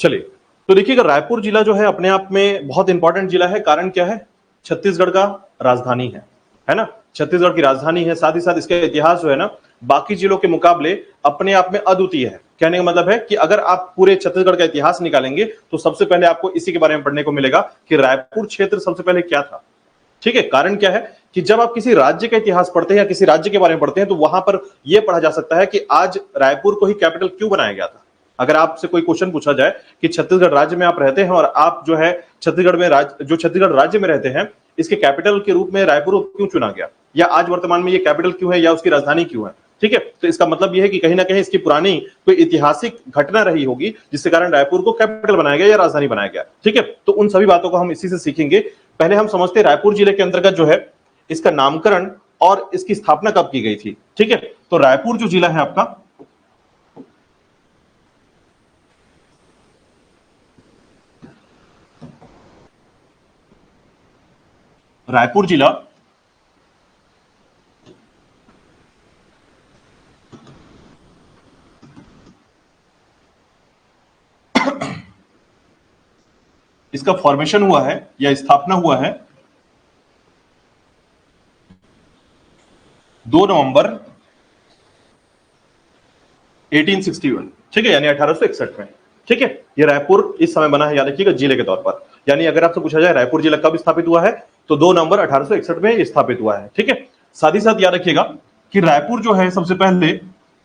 चलिए, तो देखिएगा रायपुर जिला जो है अपने आप में बहुत इंपॉर्टेंट जिला है। कारण क्या है? छत्तीसगढ़ का राजधानी है ना? छत्तीसगढ़ की राजधानी है, साथ ही साथ इसका इतिहास जो है ना बाकी जिलों के मुकाबले अपने आप में अद्वितीय है। कहने का मतलब है कि अगर आप पूरे छत्तीसगढ़ का इतिहास निकालेंगे तो सबसे पहले आपको इसी के बारे में पढ़ने को मिलेगा कि रायपुर क्षेत्र सबसे पहले क्या था। ठीक है, कारण क्या है कि जब आप किसी राज्य का इतिहास पढ़ते हैं या किसी राज्य के बारे में पढ़ते हैं तो वहां पर यह पढ़ा जा सकता है कि आज रायपुर को ही कैपिटल क्यों बनाया गया था। अगर आपसे कोई क्वेश्चन पूछा जाए कि छत्तीसगढ़ राज्य में आप रहते हैं और आप जो है छत्तीसगढ़ में जो छत्तीसगढ़ राज्य में रहते हैं इसके कैपिटल के रूप में रायपुर क्यों चुना गया, या आज वर्तमान में ये कैपिटल क्यों है या उसकी राजधानी क्यों है, ठीक है, तो इसका मतलब यह है कि कहीं ना कहीं इसकी पुरानी कोई ऐतिहासिक घटना रही होगी जिसके कारण रायपुर को कैपिटल बनाया गया या राजधानी बनाया गया। ठीक है, तो उन सभी बातों को हम इसी से सीखेंगे। पहले हम समझते हैं रायपुर जिले के अंतर्गत जो है इसका नामकरण और इसकी स्थापना कब की गई थी। ठीक है, तो रायपुर जो जिला है आपका, रायपुर जिला इसका फॉर्मेशन हुआ है या स्थापना हुआ है 2 नवंबर 1861। ठीक है, यानी 1861 में। ठीक है, ये रायपुर इस समय बना है, याद रखिएगा, जिले के तौर पर। यानी अगर आपसे पूछा जाए रायपुर जिला कब स्थापित हुआ है तो 2 नवंबर 1861 में स्थापित हुआ है। ठीक है, साथ ही साथ याद रखिएगा कि रायपुर जो है सबसे पहले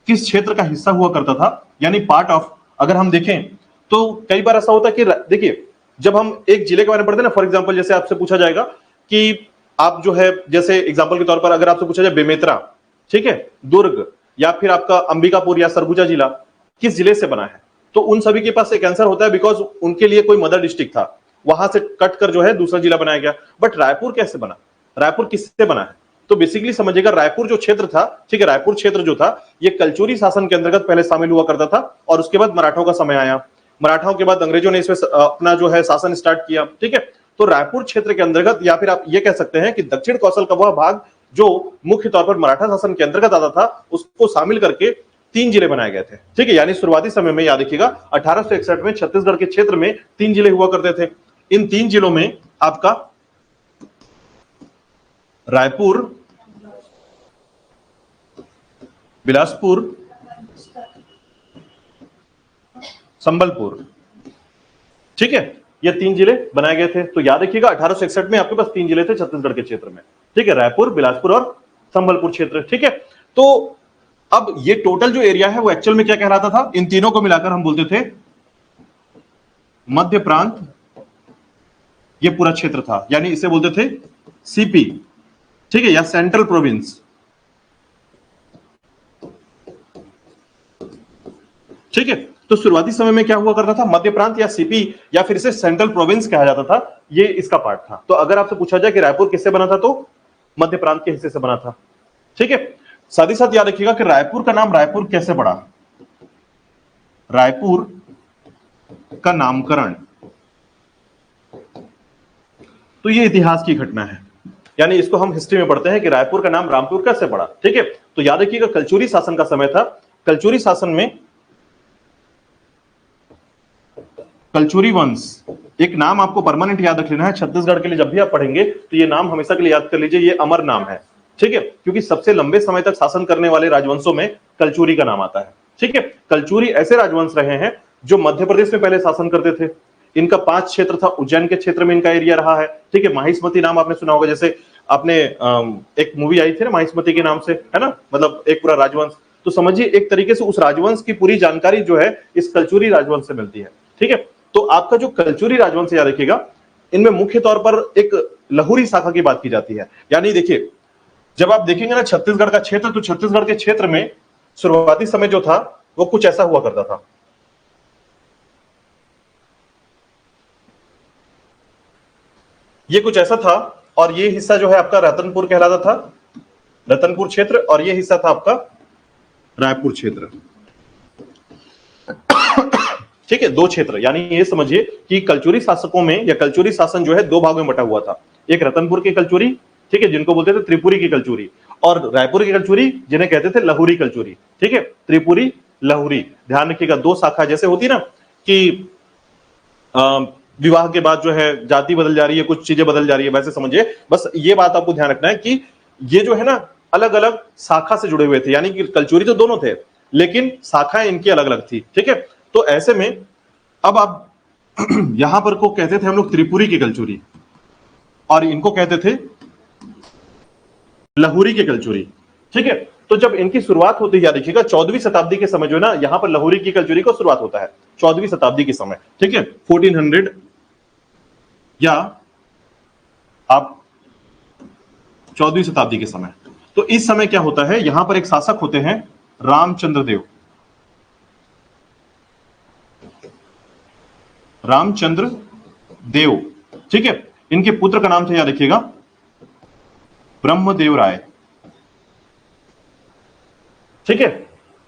किस क्षेत्र का हिस्सा हुआ करता था, यानी पार्ट ऑफ। अगर हम देखें तो कई बार ऐसा होता है कि देखिए जब हम एक जिले के बारे में पढ़ते हैं ना, फॉर एग्जांपल जैसे आपसे पूछा जाएगा कि आप जो है जैसे एग्जांपल के तौर पर अगर आपसे पूछा जाए बेमेतरा, ठीक है, दुर्ग या फिर आपका अंबिकापुर या सरगुजा जिला किस जिले से बना है, तो उन सभी के पास एक आंसर होता है बिकॉज उनके लिए कोई मदर डिस्ट्रिक्ट था, वहां से कट कर जो है दूसरा जिला बनाया गया। बट रायपुर कैसे बना, रायपुर किससे बना है, तो बेसिकली समझिएगा रायपुर जो क्षेत्र था, ठीक है, रायपुर क्षेत्र जो था ये कलचुरी शासन के अंतर्गत पहले शामिल हुआ करता था और उसके बाद मराठों का समय आया, मराठाओं के बाद अंग्रेजों ने इसमें अपना जो है शासन स्टार्ट किया। ठीक है, तो रायपुर क्षेत्र के अंतर्गत या फिर आप ये कह सकते हैं कि दक्षिण कौशल का वह भाग जो मुख्य तौर पर मराठा शासन के अंतर्गत आता था उसको शामिल करके 3 जिले बनाए गए थे। ठीक है, यानी शुरुआती समय में याद रखिएगा 1861 में छत्तीसगढ़ के क्षेत्र में 3 जिले हुआ करते थे। इन 3 जिलों में आपका रायपुर, बिलासपुर, संबलपुर, ठीक है, ये 3 जिले बनाए गए थे। तो याद रखिएगा 1861 में आपके पास 3 जिले थे छत्तीसगढ़ के क्षेत्र में। ठीक है, रायपुर, बिलासपुर और संबलपुर क्षेत्र। ठीक है, तो अब ये टोटल जो एरिया है वो एक्चुअल में क्या कहलाता था, इन तीनों को मिलाकर हम बोलते थे मध्य प्रांत, ये पूरा क्षेत्र था, यानी इसे बोलते थे सीपी। ठीक है, या सेंट्रल प्रोविंस। ठीक है, तो शुरुआती समय में क्या हुआ करता था, मध्य प्रांत या सीपी या फिर इसे सेंट्रल प्रोविंस कहा जाता था, ये इसका पार्ट था। तो अगर आपसे पूछा जाए कि रायपुर किससे बना था तो मध्य प्रांत के हिस्से से बना था। ठीक है, साथ ही साथ याद रखिएगा कि रायपुर का नाम रायपुर कैसे पड़ा, रायपुर का नामकरण, तो ये इतिहास की घटना है, यानी इसको हम हिस्ट्री में पढ़ते हैं कि रायपुर का नाम रामपुर कैसे पड़ा। ठीक है, तो याद रखिएगा कलचुरी शासन का समय था। कलचुरी शासन में कलचुरी वंश, एक नाम आपको परमानेंट याद रख लेना है छत्तीसगढ़ के लिए, जब भी आप पढ़ेंगे तो ये नाम हमेशा के लिए याद कर लीजिए, ये अमर नाम है। ठीक है, क्योंकि सबसे लंबे समय तक शासन करने वाले राजवंशों में कलचुरी का नाम आता है। ठीक है, कलचुरी ऐसे राजवंश रहे हैं जो मध्य प्रदेश में पहले शासन करते थे। इनका 5 क्षेत्र था, उज्जैन के क्षेत्र में इनका एरिया रहा है। ठीक है, माहिष्मती नाम आपने सुना होगा, जैसे आपने एक मूवी आई थी ना माहिष्मती के नाम से, है ना, मतलब एक पूरा राजवंश। तो समझिए एक तरीके से उस राजवंश की पूरी जानकारी जो है इस कलचुरी राजवंश से मिलती है। ठीक है, तो आपका जो कलचुरी राजवंश याद रखिएगा, इनमें मुख्य तौर पर एक लहुरी शाखा की बात की जाती है। यानी देखिए जब आप देखेंगे ना छत्तीसगढ़ का क्षेत्र, तो छत्तीसगढ़ के क्षेत्र में शुरुआती समय जो था वो कुछ ऐसा हुआ करता था। ये कुछ ऐसा था और ये हिस्सा जो है आपका रतनपुर कहलाता था, रतनपुर क्षेत्र, और ये हिस्सा था आपका रायपुर क्षेत्र। ठीक है, 2 क्षेत्र, यानी ये समझिए कि कलचुरी शासकों में या कलचुरी शासन जो है 2 भागों में बटा हुआ था। एक रतनपुर की कलचुरी, ठीक है, जिनको बोलते थे त्रिपुरी की कलचुरी, और रायपुर की कलचुरी जिन्हें कहते थे लहुरी कलचुरी। ठीक है, त्रिपुरी, लहुरी, ध्यान रखिएगा 2 शाखा जैसे होती ना कि विवाह के बाद जो है जाति बदल जा रही है, कुछ चीजें बदल जा रही है, वैसे समझिए। बस ये बात आपको ध्यान रखना है कि ये जो है ना अलग अलग शाखा से जुड़े हुए थे, यानी कि कलचुरी तो दोनों थे लेकिन शाखाएं इनकी अलग अलग थी, ठीक है। तो ऐसे में अब आप यहां पर को कहते थे हम लोग त्रिपुरी की कलचुरी, और इनको कहते थे लाहौरी की कलचुरी, ठीक है। तो जब इनकी शुरुआत होती है, याद रखिएगा 14वीं शताब्दी के समय जो ना यहां पर लाहौरी की कलचुरी को शुरुआत होता है 14वीं शताब्दी के समय, ठीक है, 1400 या आप 14वीं शताब्दी के समय। तो इस समय क्या होता है, यहां पर एक शासक होते हैं रामचंद्र देव। रामचंद्र देव, ठीक है। इनके पुत्र का नाम था, याद रखिएगा, ब्रह्मदेव राय, ठीक है।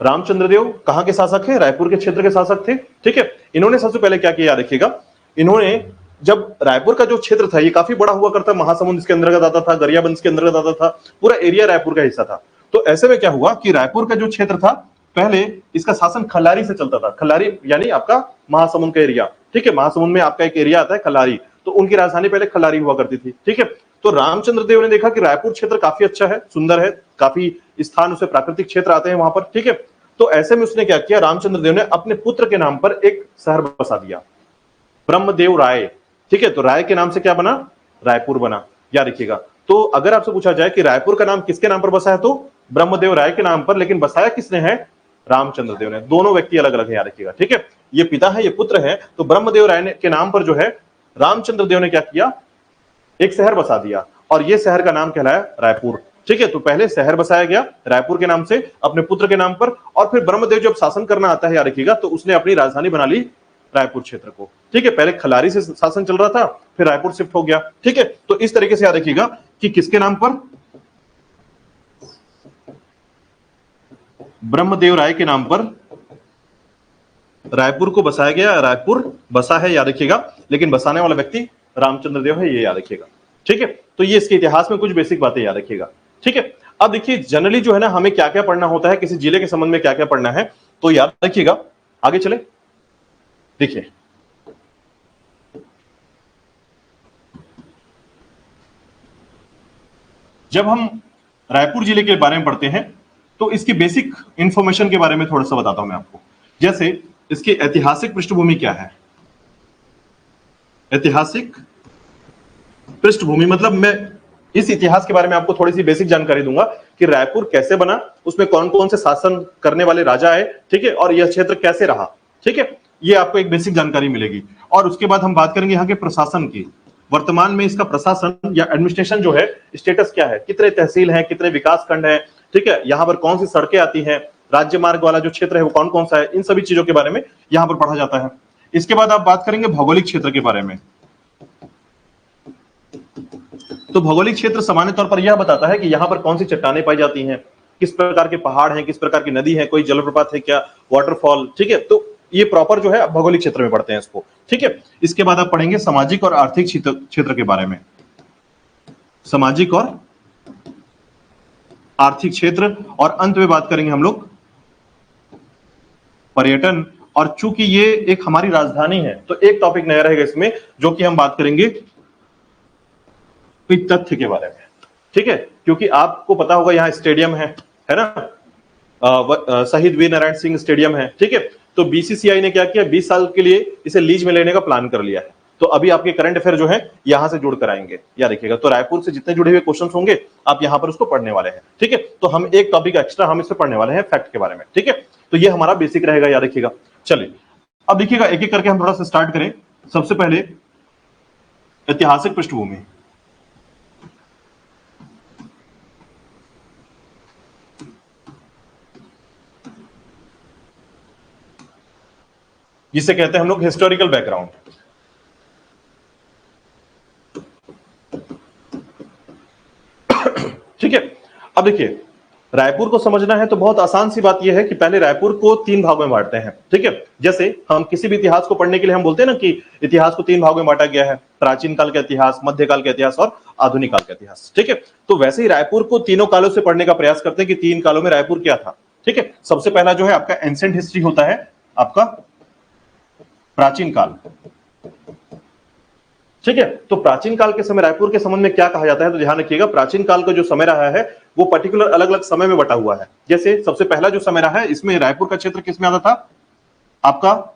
रामचंद्र देव कहां के शासक है, रायपुर के क्षेत्र के शासक थे, ठीक है। इन्होंने सबसे पहले क्या किया, याद रखिएगा, इन्होंने जब रायपुर का जो क्षेत्र था ये काफी बड़ा हुआ करता, महासमुंद इसके अंतर्गत आता था, गरियाबंद इसके अंतर्गत आता था, पूरा एरिया रायपुर का हिस्सा था। तो ऐसे में क्या हुआ कि रायपुर का जो क्षेत्र था पहले इसका शासन खल्लारी से चलता था। खल्लारी यानी आपका महासमुंद का एरिया, ठीक है। महासमुंद में आपका एक एरिया आता है खल्लारी, तो उनकी राजधानी पहले खल्लारी हुआ करती थी, ठीक है। तो रामचंद्र देव ने देखा कि रायपुर क्षेत्र काफी अच्छा है, सुंदर है, काफी स्थान उसे प्राकृतिक क्षेत्र आते हैं वहां पर, ठीक है। तो ऐसे में उसने क्या किया, रामचंद्र देव ने अपने पुत्र के नाम पर एक शहर बसा दिया, ब्रह्मदेव राय, ठीक है। तो राय के नाम से क्या बना, रायपुर बना, याद रखिएगा। तो अगर आपसे पूछा जाए कि रायपुर का नाम किसके नाम पर बसा है, तो ब्रह्मदेव राय के नाम पर, लेकिन बसाया किसने है, रामचंद्र देव ने। दोनों व्यक्ति अलग अलग है, याद रखिएगा, ठीक है। ये पिता है, ये पुत्र है। तो ब्रह्मदेव राय के नाम पर जो है रामचंद्र देव ने क्या किया, एक शहर बसा दिया, और ये शहर का नाम कहलाया रायपुर, ठीक है। तो पहले शहर बसाया गया रायपुर के नाम से अपने पुत्र के नाम पर, और फिर ब्रह्मदेव जब शासन करना आता है, याद रखिएगा, तो उसने अपनी राजधानी बना ली रायपुर क्षेत्र को, ठीक है। पहले खल्लारी से शासन चल रहा था, फिर रायपुर शिफ्ट हो गया, ठीक है। तो इस तरीके से याद रखिएगा कि किसके नाम पर, ब्रह्मदेव राय के नाम पर रायपुर को बसाया गया। रायपुर बसा है, याद रखिएगा, लेकिन बसाने वाला व्यक्ति रामचंद्र देव है, ये याद रखिएगा, ठीक है। तो ये इसके इतिहास में कुछ बेसिक बातें याद रखिएगा, ठीक है। अब देखिए जनरली जो है ना हमें क्या क्या पढ़ना होता है, किसी जिले के संबंध में क्या क्या पढ़ना है, तो याद रखिएगा। आगे चले, देखिए जब हम रायपुर जिले के बारे में पढ़ते हैं तो इसकी बेसिक इंफॉर्मेशन के बारे में थोड़ा सा बताता हूं मैं आपको। जैसे इसकी ऐतिहासिक पृष्ठभूमि क्या है, ऐतिहासिक पृष्ठभूमि मतलब मैं इस इतिहास के बारे में आपको थोड़ी सी बेसिक जानकारी दूंगा कि रायपुर कैसे बना, उसमें कौन कौन से शासन करने वाले राजा आए, ठीक है, और यह क्षेत्र कैसे रहा, ठीक है। ये आपको एक बेसिक जानकारी मिलेगी। और उसके बाद हम बात करेंगे यहाँ के प्रशासन की। वर्तमान में इसका प्रशासन या एडमिनिस्ट्रेशन जो है स्टेटस क्या है, कितने तहसील हैं, कितने विकास खंड हैं, ठीक है, यहाँ पर कौन सी सड़कें आती हैं, राज्य मार्ग वाला जो क्षेत्र है वो कौन कौन सा है, इन सभी चीजों के बारे में यहाँ पर पढ़ा जाता है। इसके बाद आप बात करेंगे भौगोलिक क्षेत्र के बारे में। तो भौगोलिक क्षेत्र सामान्य तौर पर यह बताता है कि यहाँ पर कौन सी चट्टानें पाई जाती हैं, किस प्रकार के पहाड़ हैं, किस प्रकार की नदी है, कोई जलप्रपात है क्या, वाटरफॉल, ठीक है। तो ये प्रॉपर जो है भौगोलिक क्षेत्र में पढ़ते हैं इसको, ठीक है। इसके बाद आप पढ़ेंगे सामाजिक और आर्थिक क्षेत्र के बारे में, सामाजिक और आर्थिक क्षेत्र, और अंत में बात करेंगे हम लोग पर्यटन। और चूंकि ये एक हमारी राजधानी है तो एक टॉपिक नया रहेगा इसमें, जो कि हम बात करेंगे तथ्य के बारे में, ठीक है। क्योंकि आपको पता होगा यहाँ स्टेडियम है ना, शहीद वीर नारायण सिंह स्टेडियम है, ठीक है। तो बीसीसीआई ने क्या किया, 20 साल के लिए इसे लीज में लेने का प्लान कर लिया है। तो अभी आपके करंट अफेयर जो है यहां से जुड़ कर आएंगे, याद रखिएगा। तो रायपुर से जितने जुड़े हुए क्वेश्चंस होंगे आप यहां पर उसको पढ़ने वाले हैं, ठीक है। तो हम एक टॉपिक एक्स्ट्रा हम इससे पढ़ने वाले हैं फैक्ट के बारे में, ठीक है। तो ये हमारा बेसिक रहेगा, याद रखिएगा। चलिए अब देखिएगा एक एक करके हम थोड़ा सा स्टार्ट करें। सबसे पहले ऐतिहासिक पृष्ठभूमि। जिसे कहते हैं हम लोग हिस्टोरिकल बैकग्राउंड। ठीक है। अब देखिए रायपुर को समझना है तो बहुत आसान सी बात यह है कि पहले रायपुर को 3 भागों में बांटते हैं, ठीक है। जैसे हम किसी भी इतिहास को पढ़ने के लिए हम बोलते हैं ना कि इतिहास को 3 भागों में बांटा गया है, प्राचीन काल का इतिहास, मध्यकाल का इतिहास और आधुनिक काल का इतिहास, ठीक है। तो वैसे ही रायपुर को तीनों कालों से पढ़ने का प्रयास करते हैं कि 3 कालों में रायपुर क्या था, ठीक है। सबसे पहला जो है आपका एंशिएंट हिस्ट्री होता है, आपका प्राचीन काल, ठीक है। तो प्राचीन काल के समय रायपुर के संबंध में क्या कहा जाता है, तो ध्यान रखिएगा प्राचीन काल का जो समय रहा है वो पर्टिकुलर अलग अलग समय में बटा हुआ है। जैसे सबसे पहला जो समय रहा है इसमें रायपुर का क्षेत्र किसमें आता था, आपका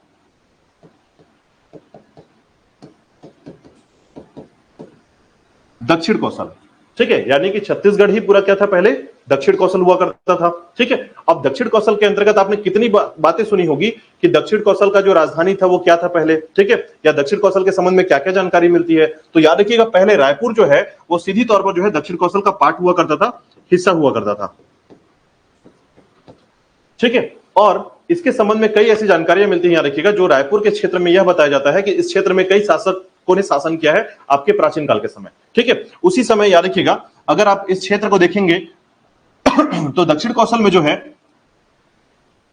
दक्षिण कौशल। ठीक है, यानी कि छत्तीसगढ़ ही पूरा क्या था, पहले दक्षिण कौशल हुआ करता था। ठीक है, अब दक्षिण कौशल के अंतर्गत आपने कितनी बातें सुनी होगी कि दक्षिण कौशल का जो राजधानी था वो क्या था पहले। ठीक है, या दक्षिण कौशल के संबंध में क्या क्या जानकारी मिलती है, तो याद रखिएगा पहले रायपुर जो है वो सीधी तौर पर जो है दक्षिण कौशल का पार्ट हुआ करता था, हिस्सा हुआ करता था। ठीक है, और इसके संबंध में कई ऐसी जानकारियां मिलती हैं, याद रखिएगा जो रायपुर के क्षेत्र में यह बताया जाता है कि इस क्षेत्र में कई शासकों ने शासन किया है आपके प्राचीन काल के समय। ठीक है, उसी समय याद रखिएगा अगर आप इस क्षेत्र को देखेंगे तो दक्षिण कौशल में जो है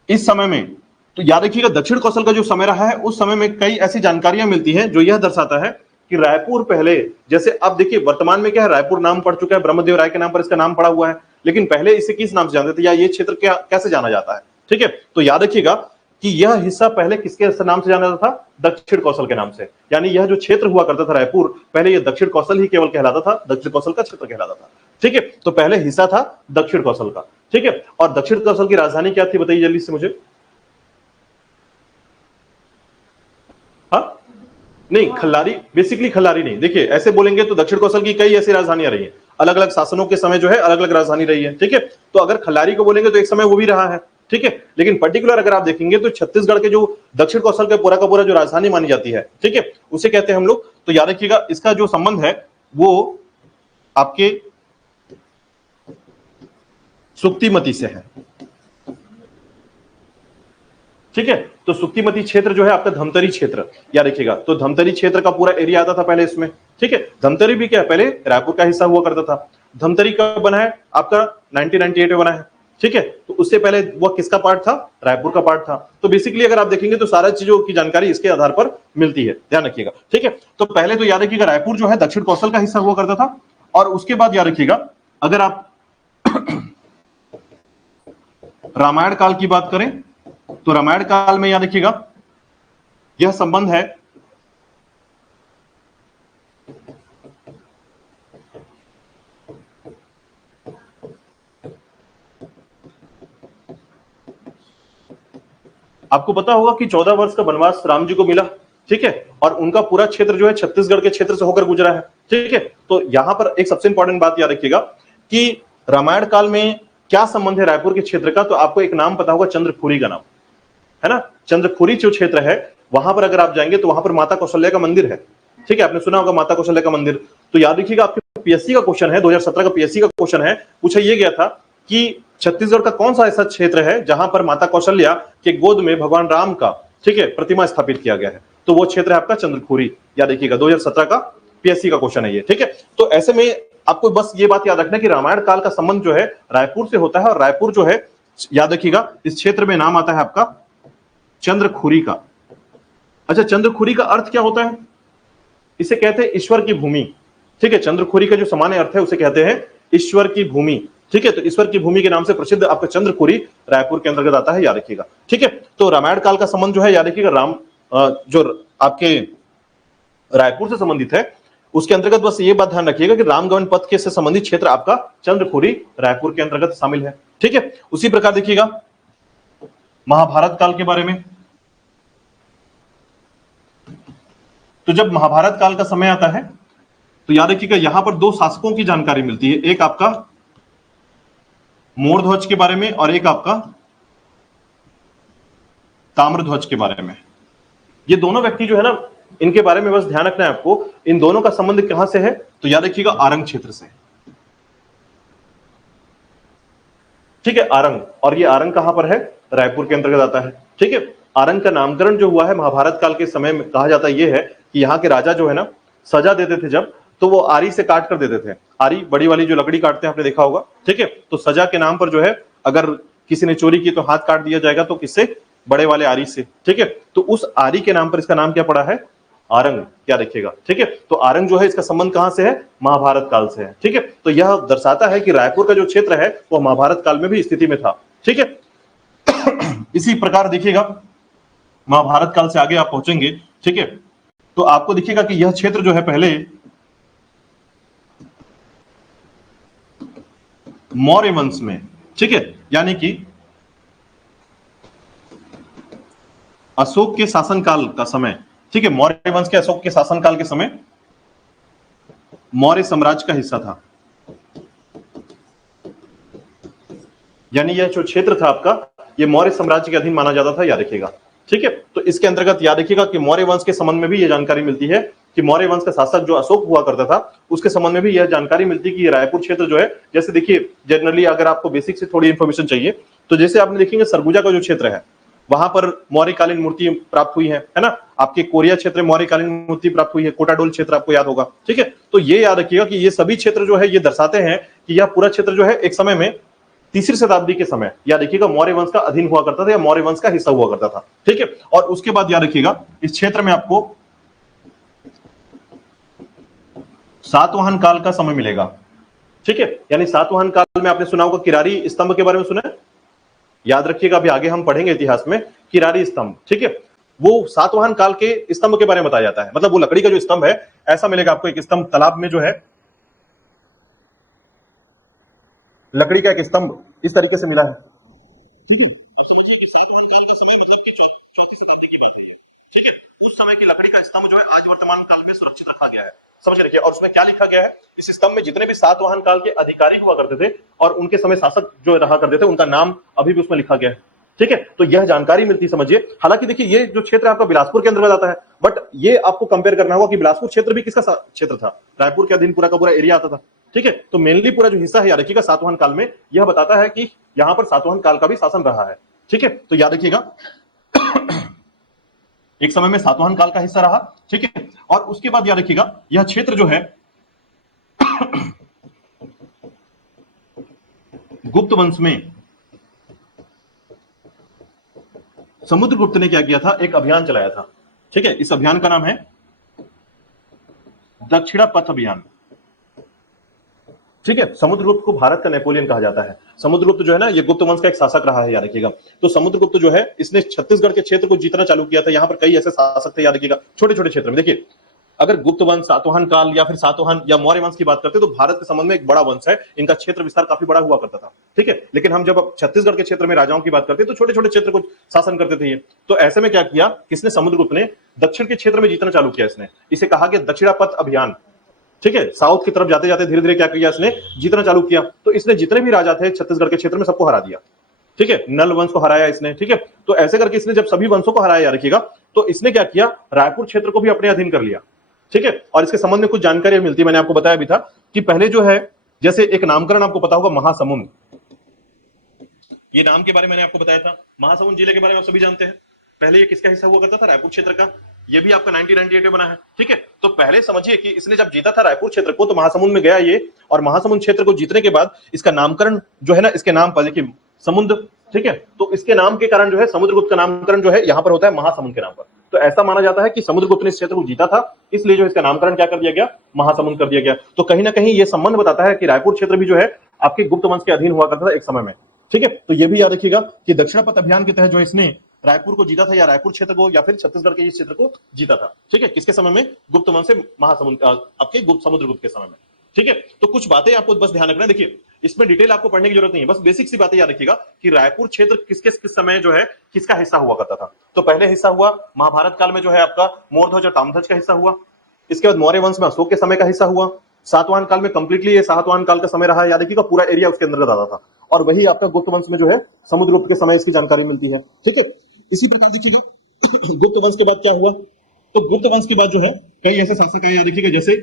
इस समय में, तो याद रखिएगा दक्षिण कौशल का जो समय रहा है उस समय में कई ऐसी जानकारियां मिलती हैं जो यह दर्शाता है कि रायपुर पहले, जैसे अब देखिए वर्तमान में क्या है, रायपुर नाम पड़ चुका है, ब्रह्मदेव राय के नाम पर इसका नाम पड़ा हुआ है, लेकिन पहले इसे किस नाम से जानते थे या ये क्षेत्र क्या कैसे जाना जाता है। ठीक है, तो याद रखिएगा कि यह हिस्सा पहले किसके नाम से जाना जाता था, दक्षिण कौशल के नाम से। यानी यह जो क्षेत्र हुआ करता था रायपुर, पहले यह दक्षिण कौशल ही केवल कहलाता था, दक्षिण कौशल का क्षेत्र कहलाता था। ठीक है, तो पहले हिस्सा था दक्षिण कौशल का। ठीक है, और दक्षिण कौशल की राजधानी क्या थी बताइए जल्दी से मुझे। हाँ नहीं, खल्लारी, बेसिकली खल्लारी नहीं। देखिए ऐसे बोलेंगे तो दक्षिण कौशल की कई ऐसी राजधानियां रही हैं, अलग अलग शासनों के समय जो है अलग अलग राजधानी रही है। ठीक है, तो अगर खल्लारी को बोलेंगे तो एक समय वो भी रहा है। ठीक है, लेकिन पर्टिकुलर अगर आप देखेंगे तो छत्तीसगढ़ के जो दक्षिण कौशल का पूरा जो राजधानी मानी जाती है, ठीक है, उसे कहते हैं हम लोग। तो याद रखिएगा इसका जो संबंध है वो आपके सुक्तिमती से है। ठीक है, तो सुक्तिमती क्षेत्र जो है आपका धमतरी क्षेत्र, याद रखिएगा। तो धमतरी क्षेत्र का पूरा एरिया आता था पहले इसमें। ठीक है, धमतरी भी क्या पहले रायपुर का हिस्सा हुआ करता था। धमतरी कब बना है आपका, 1998 में बना है। ठीक है, तो उससे पहले वह किसका पार्ट था, रायपुर का पार्ट था। तो बेसिकली अगर आप देखेंगे तो सारा चीजों की जानकारी इसके आधार पर मिलती है, ध्यान रखिएगा। ठीक है, तो पहले तो याद रखिएगा रायपुर जो है दक्षिण कौशल का हिस्सा हुआ करता था, और उसके बाद याद रखिएगा अगर आप रामायण काल की बात करें तो रामायण काल में याद रखिएगा यह संबंध है आपको पता होगा कि 14 वर्ष का वनवास राम जी को मिला। ठीक है, और उनका पूरा क्षेत्र जो है छत्तीसगढ़ के क्षेत्र से होकर गुजरा है। ठीक है, तो यहां पर एक सबसे इंपॉर्टेंट बात याद रखिएगा कि रामायण काल में क्या संबंध है रायपुर के क्षेत्र का, तो आपको एक नाम पता होगा, चंद्रखुरी का नाम है ना। चंद्रखुरी जो क्षेत्र है वहां पर अगर आप जाएंगे तो वहां पर माता कौशल्या का मंदिर है। ठीक है, आपने सुना होगा माता कौशल्या का मंदिर। तो याद रखिएगा आपके पीएससी का क्वेश्चन है, 2017 का पीएससी का क्वेश्चन है, पूछा यह गया था कि छत्तीसगढ़ का कौन सा ऐसा क्षेत्र है जहां पर माता कौशल्या के गोद में भगवान राम का, ठीक है, प्रतिमा स्थापित किया गया है। तो वो क्षेत्र है आपका चंद्रखुरी, याद रखिएगा 2017 का पीएससी का क्वेश्चन है ये। ठीक है, तो ऐसे में आपको बस ये बात याद रखना कि रामायण काल का संबंध जो है रायपुर से होता है, और रायपुर जो है याद रखिएगा इस क्षेत्र में नाम आता है आपका चंद्रखुरी का। अच्छा, चंद्रखुरी का अर्थ क्या होता है, इसे कहते हैं ईश्वर की भूमि। ठीक है, चंद्रखुरी का जो सामान्य अर्थ है उसे कहते हैं ईश्वर की भूमि। ठीक है, तो ईश्वर की भूमि के नाम से प्रसिद्ध आपका चंद्रखुरी रायपुर के अंतर्गत आता है, याद रखिएगा। ठीक है, तो रामायण काल का संबंध जो है याद रखिएगा राम जो आपके रायपुर से संबंधित है उसके अंतर्गत बस ये बात ध्यान रखिएगा कि रामगमन पथ के से संबंधित क्षेत्र आपका चंद्रखुरी रायपुर के अंतर्गत शामिल है। ठीक है, उसी प्रकार देखिएगा महाभारत काल के बारे में। तो जब महाभारत काल का समय आता है तो याद रखिएगा यहां पर दो शासकों की जानकारी मिलती है, एक आपका मोरध्वज के बारे में और एक आपका ताम्रध्वज के बारे में। ये दोनों व्यक्ति जो है ना, इनके बारे में बस ध्यान रखना है आपको। इन दोनों का संबंध कहां से है, तो याद रखिएगा आरंग क्षेत्र से। ठीक है, आरंग, और ये आरंग कहां पर है, रायपुर के अंतर्गत आता है। ठीक है, आरंग का नामकरण जो हुआ है महाभारत काल के समय में, कहा जाता यह है कि यहाँ के राजा जो है ना सजा देते थे जब, तो वो आरी से काट कर देते थे। आरी बड़ी वाली जो लकड़ी काटते हैं आपने देखा होगा। ठीक है, तो सजा के नाम पर जो है अगर किसी ने चोरी की तो हाथ काट दिया जाएगा, तो किससे, बड़े वाले आरी से। ठीक है, तो उस आरी के नाम पर इसका नाम क्या पड़ा है, आरंग, क्या रखिएगा। ठीक है, तो आरंग जो है इसका संबंध कहां से है, महाभारत काल से है। ठीक है, तो यह दर्शाता है कि रायपुर का जो क्षेत्र है वो महाभारत काल में भी स्थिति में था। ठीक है, इसी प्रकार देखिएगा महाभारत काल से आगे आप पहुंचेंगे। ठीक है, तो आपको दिखेगा कि यह क्षेत्र जो है पहले मौर्य वंश में, ठीक है, यानी कि अशोक के शासनकाल का समय, ठीक है, मौर्य वंश के अशोक के शासनकाल के समय मौर्य साम्राज्य का हिस्सा था। यानी यह जो क्षेत्र था आपका, यह मौर्य साम्राज्य के अधीन माना जाता था, याद रखिएगा, ठीक है। तो इसके अंतर्गत याद रखिएगा कि मौर्य वंश के संबंध में भी यह जानकारी मिलती है कि मौर्य वंश का शासक जो अशोक हुआ करता था, उसके संबंध में भी यह जानकारी मिलती है कि ये रायपुर क्षेत्र जो है, जैसे देखिए जनरली अगर आपको बेसिक से थोड़ी इंफॉर्मेशन चाहिए तो जैसे आपने देखेंगे सरगुजा का जो क्षेत्र है वहां पर मौर्यकालीन मूर्ति प्राप्त हुई है ना, आपके कोरिया क्षेत्र में मौर्यकालीन मूर्ति प्राप्त हुई है, कोटाडोल क्षेत्र आपको याद होगा, ठीक है। तो ये याद रखिएगा कि ये सभी क्षेत्र जो है ये दर्शाते हैं कि यह पूरा क्षेत्र जो है एक समय में तीसरी शताब्दी के समय याद रखिएगा मौर्य वंश का अधीन हुआ करता था या मौर्य वंश का हिस्सा हुआ करता था, ठीक है। और उसके बाद याद रखिएगा इस क्षेत्र में आपको सातवाहन काल का समय मिलेगा, ठीक है। यानी सातवाहन काल में आपने सुना होगा किरारी स्तंभ के बारे में सुना है, याद रखिएगा अभी आगे हम पढ़ेंगे इतिहास में किरारी स्तंभ, ठीक है। वो सातवाहन काल के स्तंभ के बारे में बताया जाता है, मतलब वो लकड़ी का जो स्तंभ है ऐसा मिलेगा आपको, एक स्तंभ तालाब में जो है लकड़ी का एक स्तंभ इस तरीके से मिला है, ठीक है। अब समझिए कि सातवाहन काल का समय मतलब कि चौथी शताब्दी की बात है ये, ठीक है। उस समय की लकड़ी का स्तंभ जो है आज वर्तमान काल में सुरक्षित रखा गया है, समझ रखिए। और उसमें क्या लिखा गया है, इस स्तंभ में जितने भी सातवाहन काल के अधिकारी हुआ करते थे और उनके समय शासक जो रहा करते थे उनका नाम अभी भी उसमें लिखा गया है, ठीक है। तो यह जानकारी मिलती समझिए। हालांकि देखिए ये जो क्षेत्र आपका बिलासपुर के अंतर्गत आता है, बट ये आपको कंपेयर करना होगा कि बिलासपुर क्षेत्र भी किसका क्षेत्र था, रायपुर के अधीन पूरा का पूरा एरिया आता था, ठीक है। तो मेनली पूरा जो हिस्सा है याद रखिएगा सातवाहन काल में यह बताता है कि यहां पर सातवाहन काल का भी शासन रहा है, ठीक है। तो याद रखिएगा एक समय में सातवाहन काल का हिस्सा रहा, ठीक है। और उसके बाद याद रखिएगा यह क्षेत्र जो है गुप्त वंश में समुद्रगुप्त ने क्या किया था, एक अभियान चलाया था, ठीक है। इस अभियान का नाम है दक्षिणा पथ अभियान, ठीक है। समुद्रगुप्त को भारत का नेपोलियन कहा जाता है। समुद्रगुप्त जो है ना ये गुप्त वंश का एक शासक रहा है, याद रखिएगा। तो समुद्रगुप्त जो है इसने छत्तीसगढ़ के क्षेत्र को जीतना चालू किया था। यहां पर कई ऐसे शासक थे, याद रखिएगा, छोटे छोटे क्षेत्र में। देखिए अगर गुप्त वंश, सातवाहन काल या फिर सातवाहन या मौर्य वंश की बात करते हैं तो भारत के संबंध में एक बड़ा वंश है, इनका क्षेत्र विस्तार काफी बड़ा हुआ करता था, ठीक है। लेकिन हम जब छत्तीसगढ़ के क्षेत्र में राजाओं की बात करते हैं तो छोटे छोटे क्षेत्र को शासन करते थे ये। तो ऐसे में क्या किया, किसने, समुद्रगुप्त ने दक्षिण के क्षेत्र में जीतना चालू किया। इसने इसे कहा गया दक्षिणापथ अभियान, ठीक है। साउथ की तरफ जाते जाते धीरे धीरे क्या किया, इसने जीतना चालू किया। तो इसने जितने भी राजा थे छत्तीसगढ़ के क्षेत्र में सबको हरा दिया, ठीक है। नल वंश को हराया इसने, ठीक है। तो ऐसे करके इसने जब सभी वंशों को हराया, रखिएगा, तो इसने क्या किया, रायपुर क्षेत्र को भी अपने अधीन कर लिया, ठीक है। और इसके संबंध में कुछ जानकारी मिलती है, मैंने आपको बताया भी था कि पहले जो है, जैसे एक नामकरण आपको पता होगा महासमुंद, ये नाम के बारे में मैंने आपको बताया था। महासमुंद जिले के बारे में आप सभी जानते हैं। पहले ये किसका हिस्सा हुआ करता था, रायपुर क्षेत्र का। ये भी आपका 1998 में बना है, ठीक है। तो पहले समझिए कि इसने जब जीता था रायपुर क्षेत्र को तो महासमुंद में गया ये, और महासमुंद क्षेत्र को जीतने के बाद इसका नामकरण जो है ना, इसके नाम पर देखिए समुद्र, ठीक है। तो इसके नाम के कारण जो है समुद्रगुप्त का नामकरण जो है यहाँ पर होता है महासमुंद के नाम पर। तो ऐसा माना जाता है कि समुद्रगुप्त ने इस क्षेत्र को जीता था, इसलिए जो इसका नामकरण क्या कर दिया गया, महासमुंद कर दिया गया। तो कहीं ना कहीं ये संबंध बताता है कि रायपुर क्षेत्र भी जो है आपके गुप्त वंश के अधीन हुआ करता था एक समय में, ठीक है। तो ये भी याद रखिएगा कि दक्षिणापथ अभियान के तहत जो इसने रायपुर को जीता था, या रायपुर क्षेत्र को या फिर छत्तीसगढ़ के इस क्षेत्र को जीता था, ठीक है। किसके समय में, गुप्त वंश से महासमुंद, आपके गुप्त समुद्रगुप्त के समय में, ठीक है। तो कुछ बातें आपको बस ध्यान रखना है। देखिए इसमें डिटेल आपको पढ़ने की जरूरत नहीं है, बस बेसिक सी बातें याद रखिएगा कि रायपुर क्षेत्र किस किस समय जो है किसका हिस्सा हुआ करता था। तो पहले हिस्सा हुआ महाभारत काल में जो है आपका मोरध्वज और ताम्रध्वज का हिस्सा हुआ। इसके बाद मौर्य वंश में अशोक के समय का हिस्सा हुआ। सातवाहन काल में कंप्लीटली ये सातवाहन काल का समय रहा, याद रखिएगा, पूरा एरिया उसके अंदर आता था। और वही आपका गुप्त वंश में जो है समुद्रगुप्त के समय इसकी जानकारी मिलती है, ठीक है। इसी प्रकार देखिएगा गुप्त वंश के बाद क्या हुआ, तो गुप्त वंश के बाद जो है कई ऐसे शासक है, याद रखिएगा, जैसे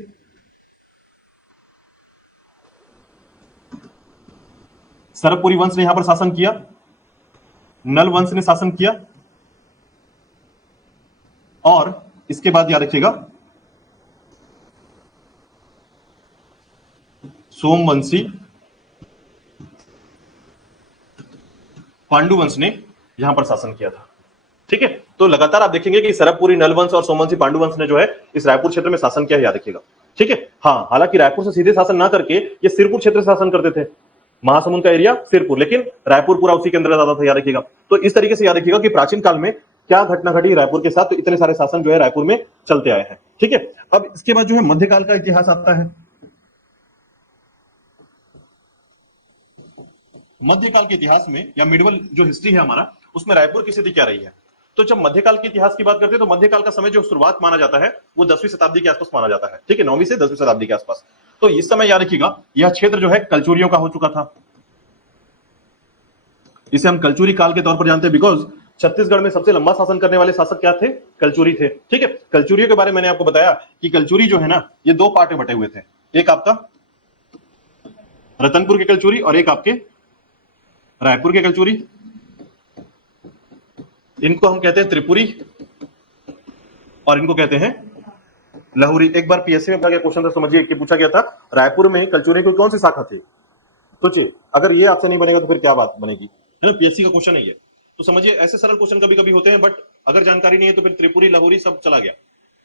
सरबपुरी वंश ने यहां पर शासन किया, नल वंश ने शासन किया, और इसके बाद याद रखिएगा सोमवंशी पांडु वंश ने यहां पर शासन किया था, ठीक है। तो लगातार आप देखेंगे कि सरबपुरी, नलवंश और सोमवंशी पांडु वंश ने जो है इस रायपुर क्षेत्र में शासन किया है, याद रखिएगा, ठीक है। हाँ, हालांकि रायपुर से सीधे शासन ना करके ये सिरपुर क्षेत्र से शासन करते थे, महासमुंद का एरिया सिरपुर, लेकिन रायपुर पूरा उसी के अंदर आता था, याद रखिएगा। तो इस तरीके से याद रखिएगा कि प्राचीन काल में क्या घटना घटी रायपुर के साथ, तो इतने सारे शासन जो है रायपुर में चलते आए हैं। ठीक है, अब इसके बाद जो है मध्यकाल का इतिहास आता है। मध्यकाल के इतिहास में या मिडवल जो हिस्ट्री है हमारा, उसमें रायपुर की स्थिति क्या रही है। तो जब मध्यकाल के इतिहास की बात करते हैं तो मध्यकाल का समय जो शुरुआत माना जाता है वो 10वीं शताब्दी के आसपास माना जाता है। ठीक है, 9वीं से 10वीं शताब्दी के आसपास। तो इस समय याद रखिएगा यह क्षेत्र जो है कलचुरियों का हो चुका था। इसे हम कलचुरी काल के तौर पर जानते हैं बिकॉज छत्तीसगढ़ में सबसे लंबा शासन करने वाले शासक क्या थे, कलचुरी थे। ठीक है, कलचुरियों के बारे में मैंने आपको बताया कि कलचुरी जो है ना ये दो पार्ट में बटे हुए थे, एक आपका रतनपुर के कलचुरी और एक आपके रायपुर के कलचुरी। इनको हम कहते हैं त्रिपुरी और इनको कहते हैं लहुरी। एक बार पीएससी में क्वेश्चन था, समझिए कि पूछा गया था रायपुर में कलचुरी की कौन सी शाखा थी। सोचिए अगर ये आपसे नहीं बनेगा तो फिर क्या बात बनेगी, है ना। पीएससी का क्वेश्चन है ये, तो समझिए ऐसे सरल क्वेश्चन कभी कभी होते हैं, बट अगर जानकारी नहीं है तो फिर त्रिपुरी लहुरी सब चला गया।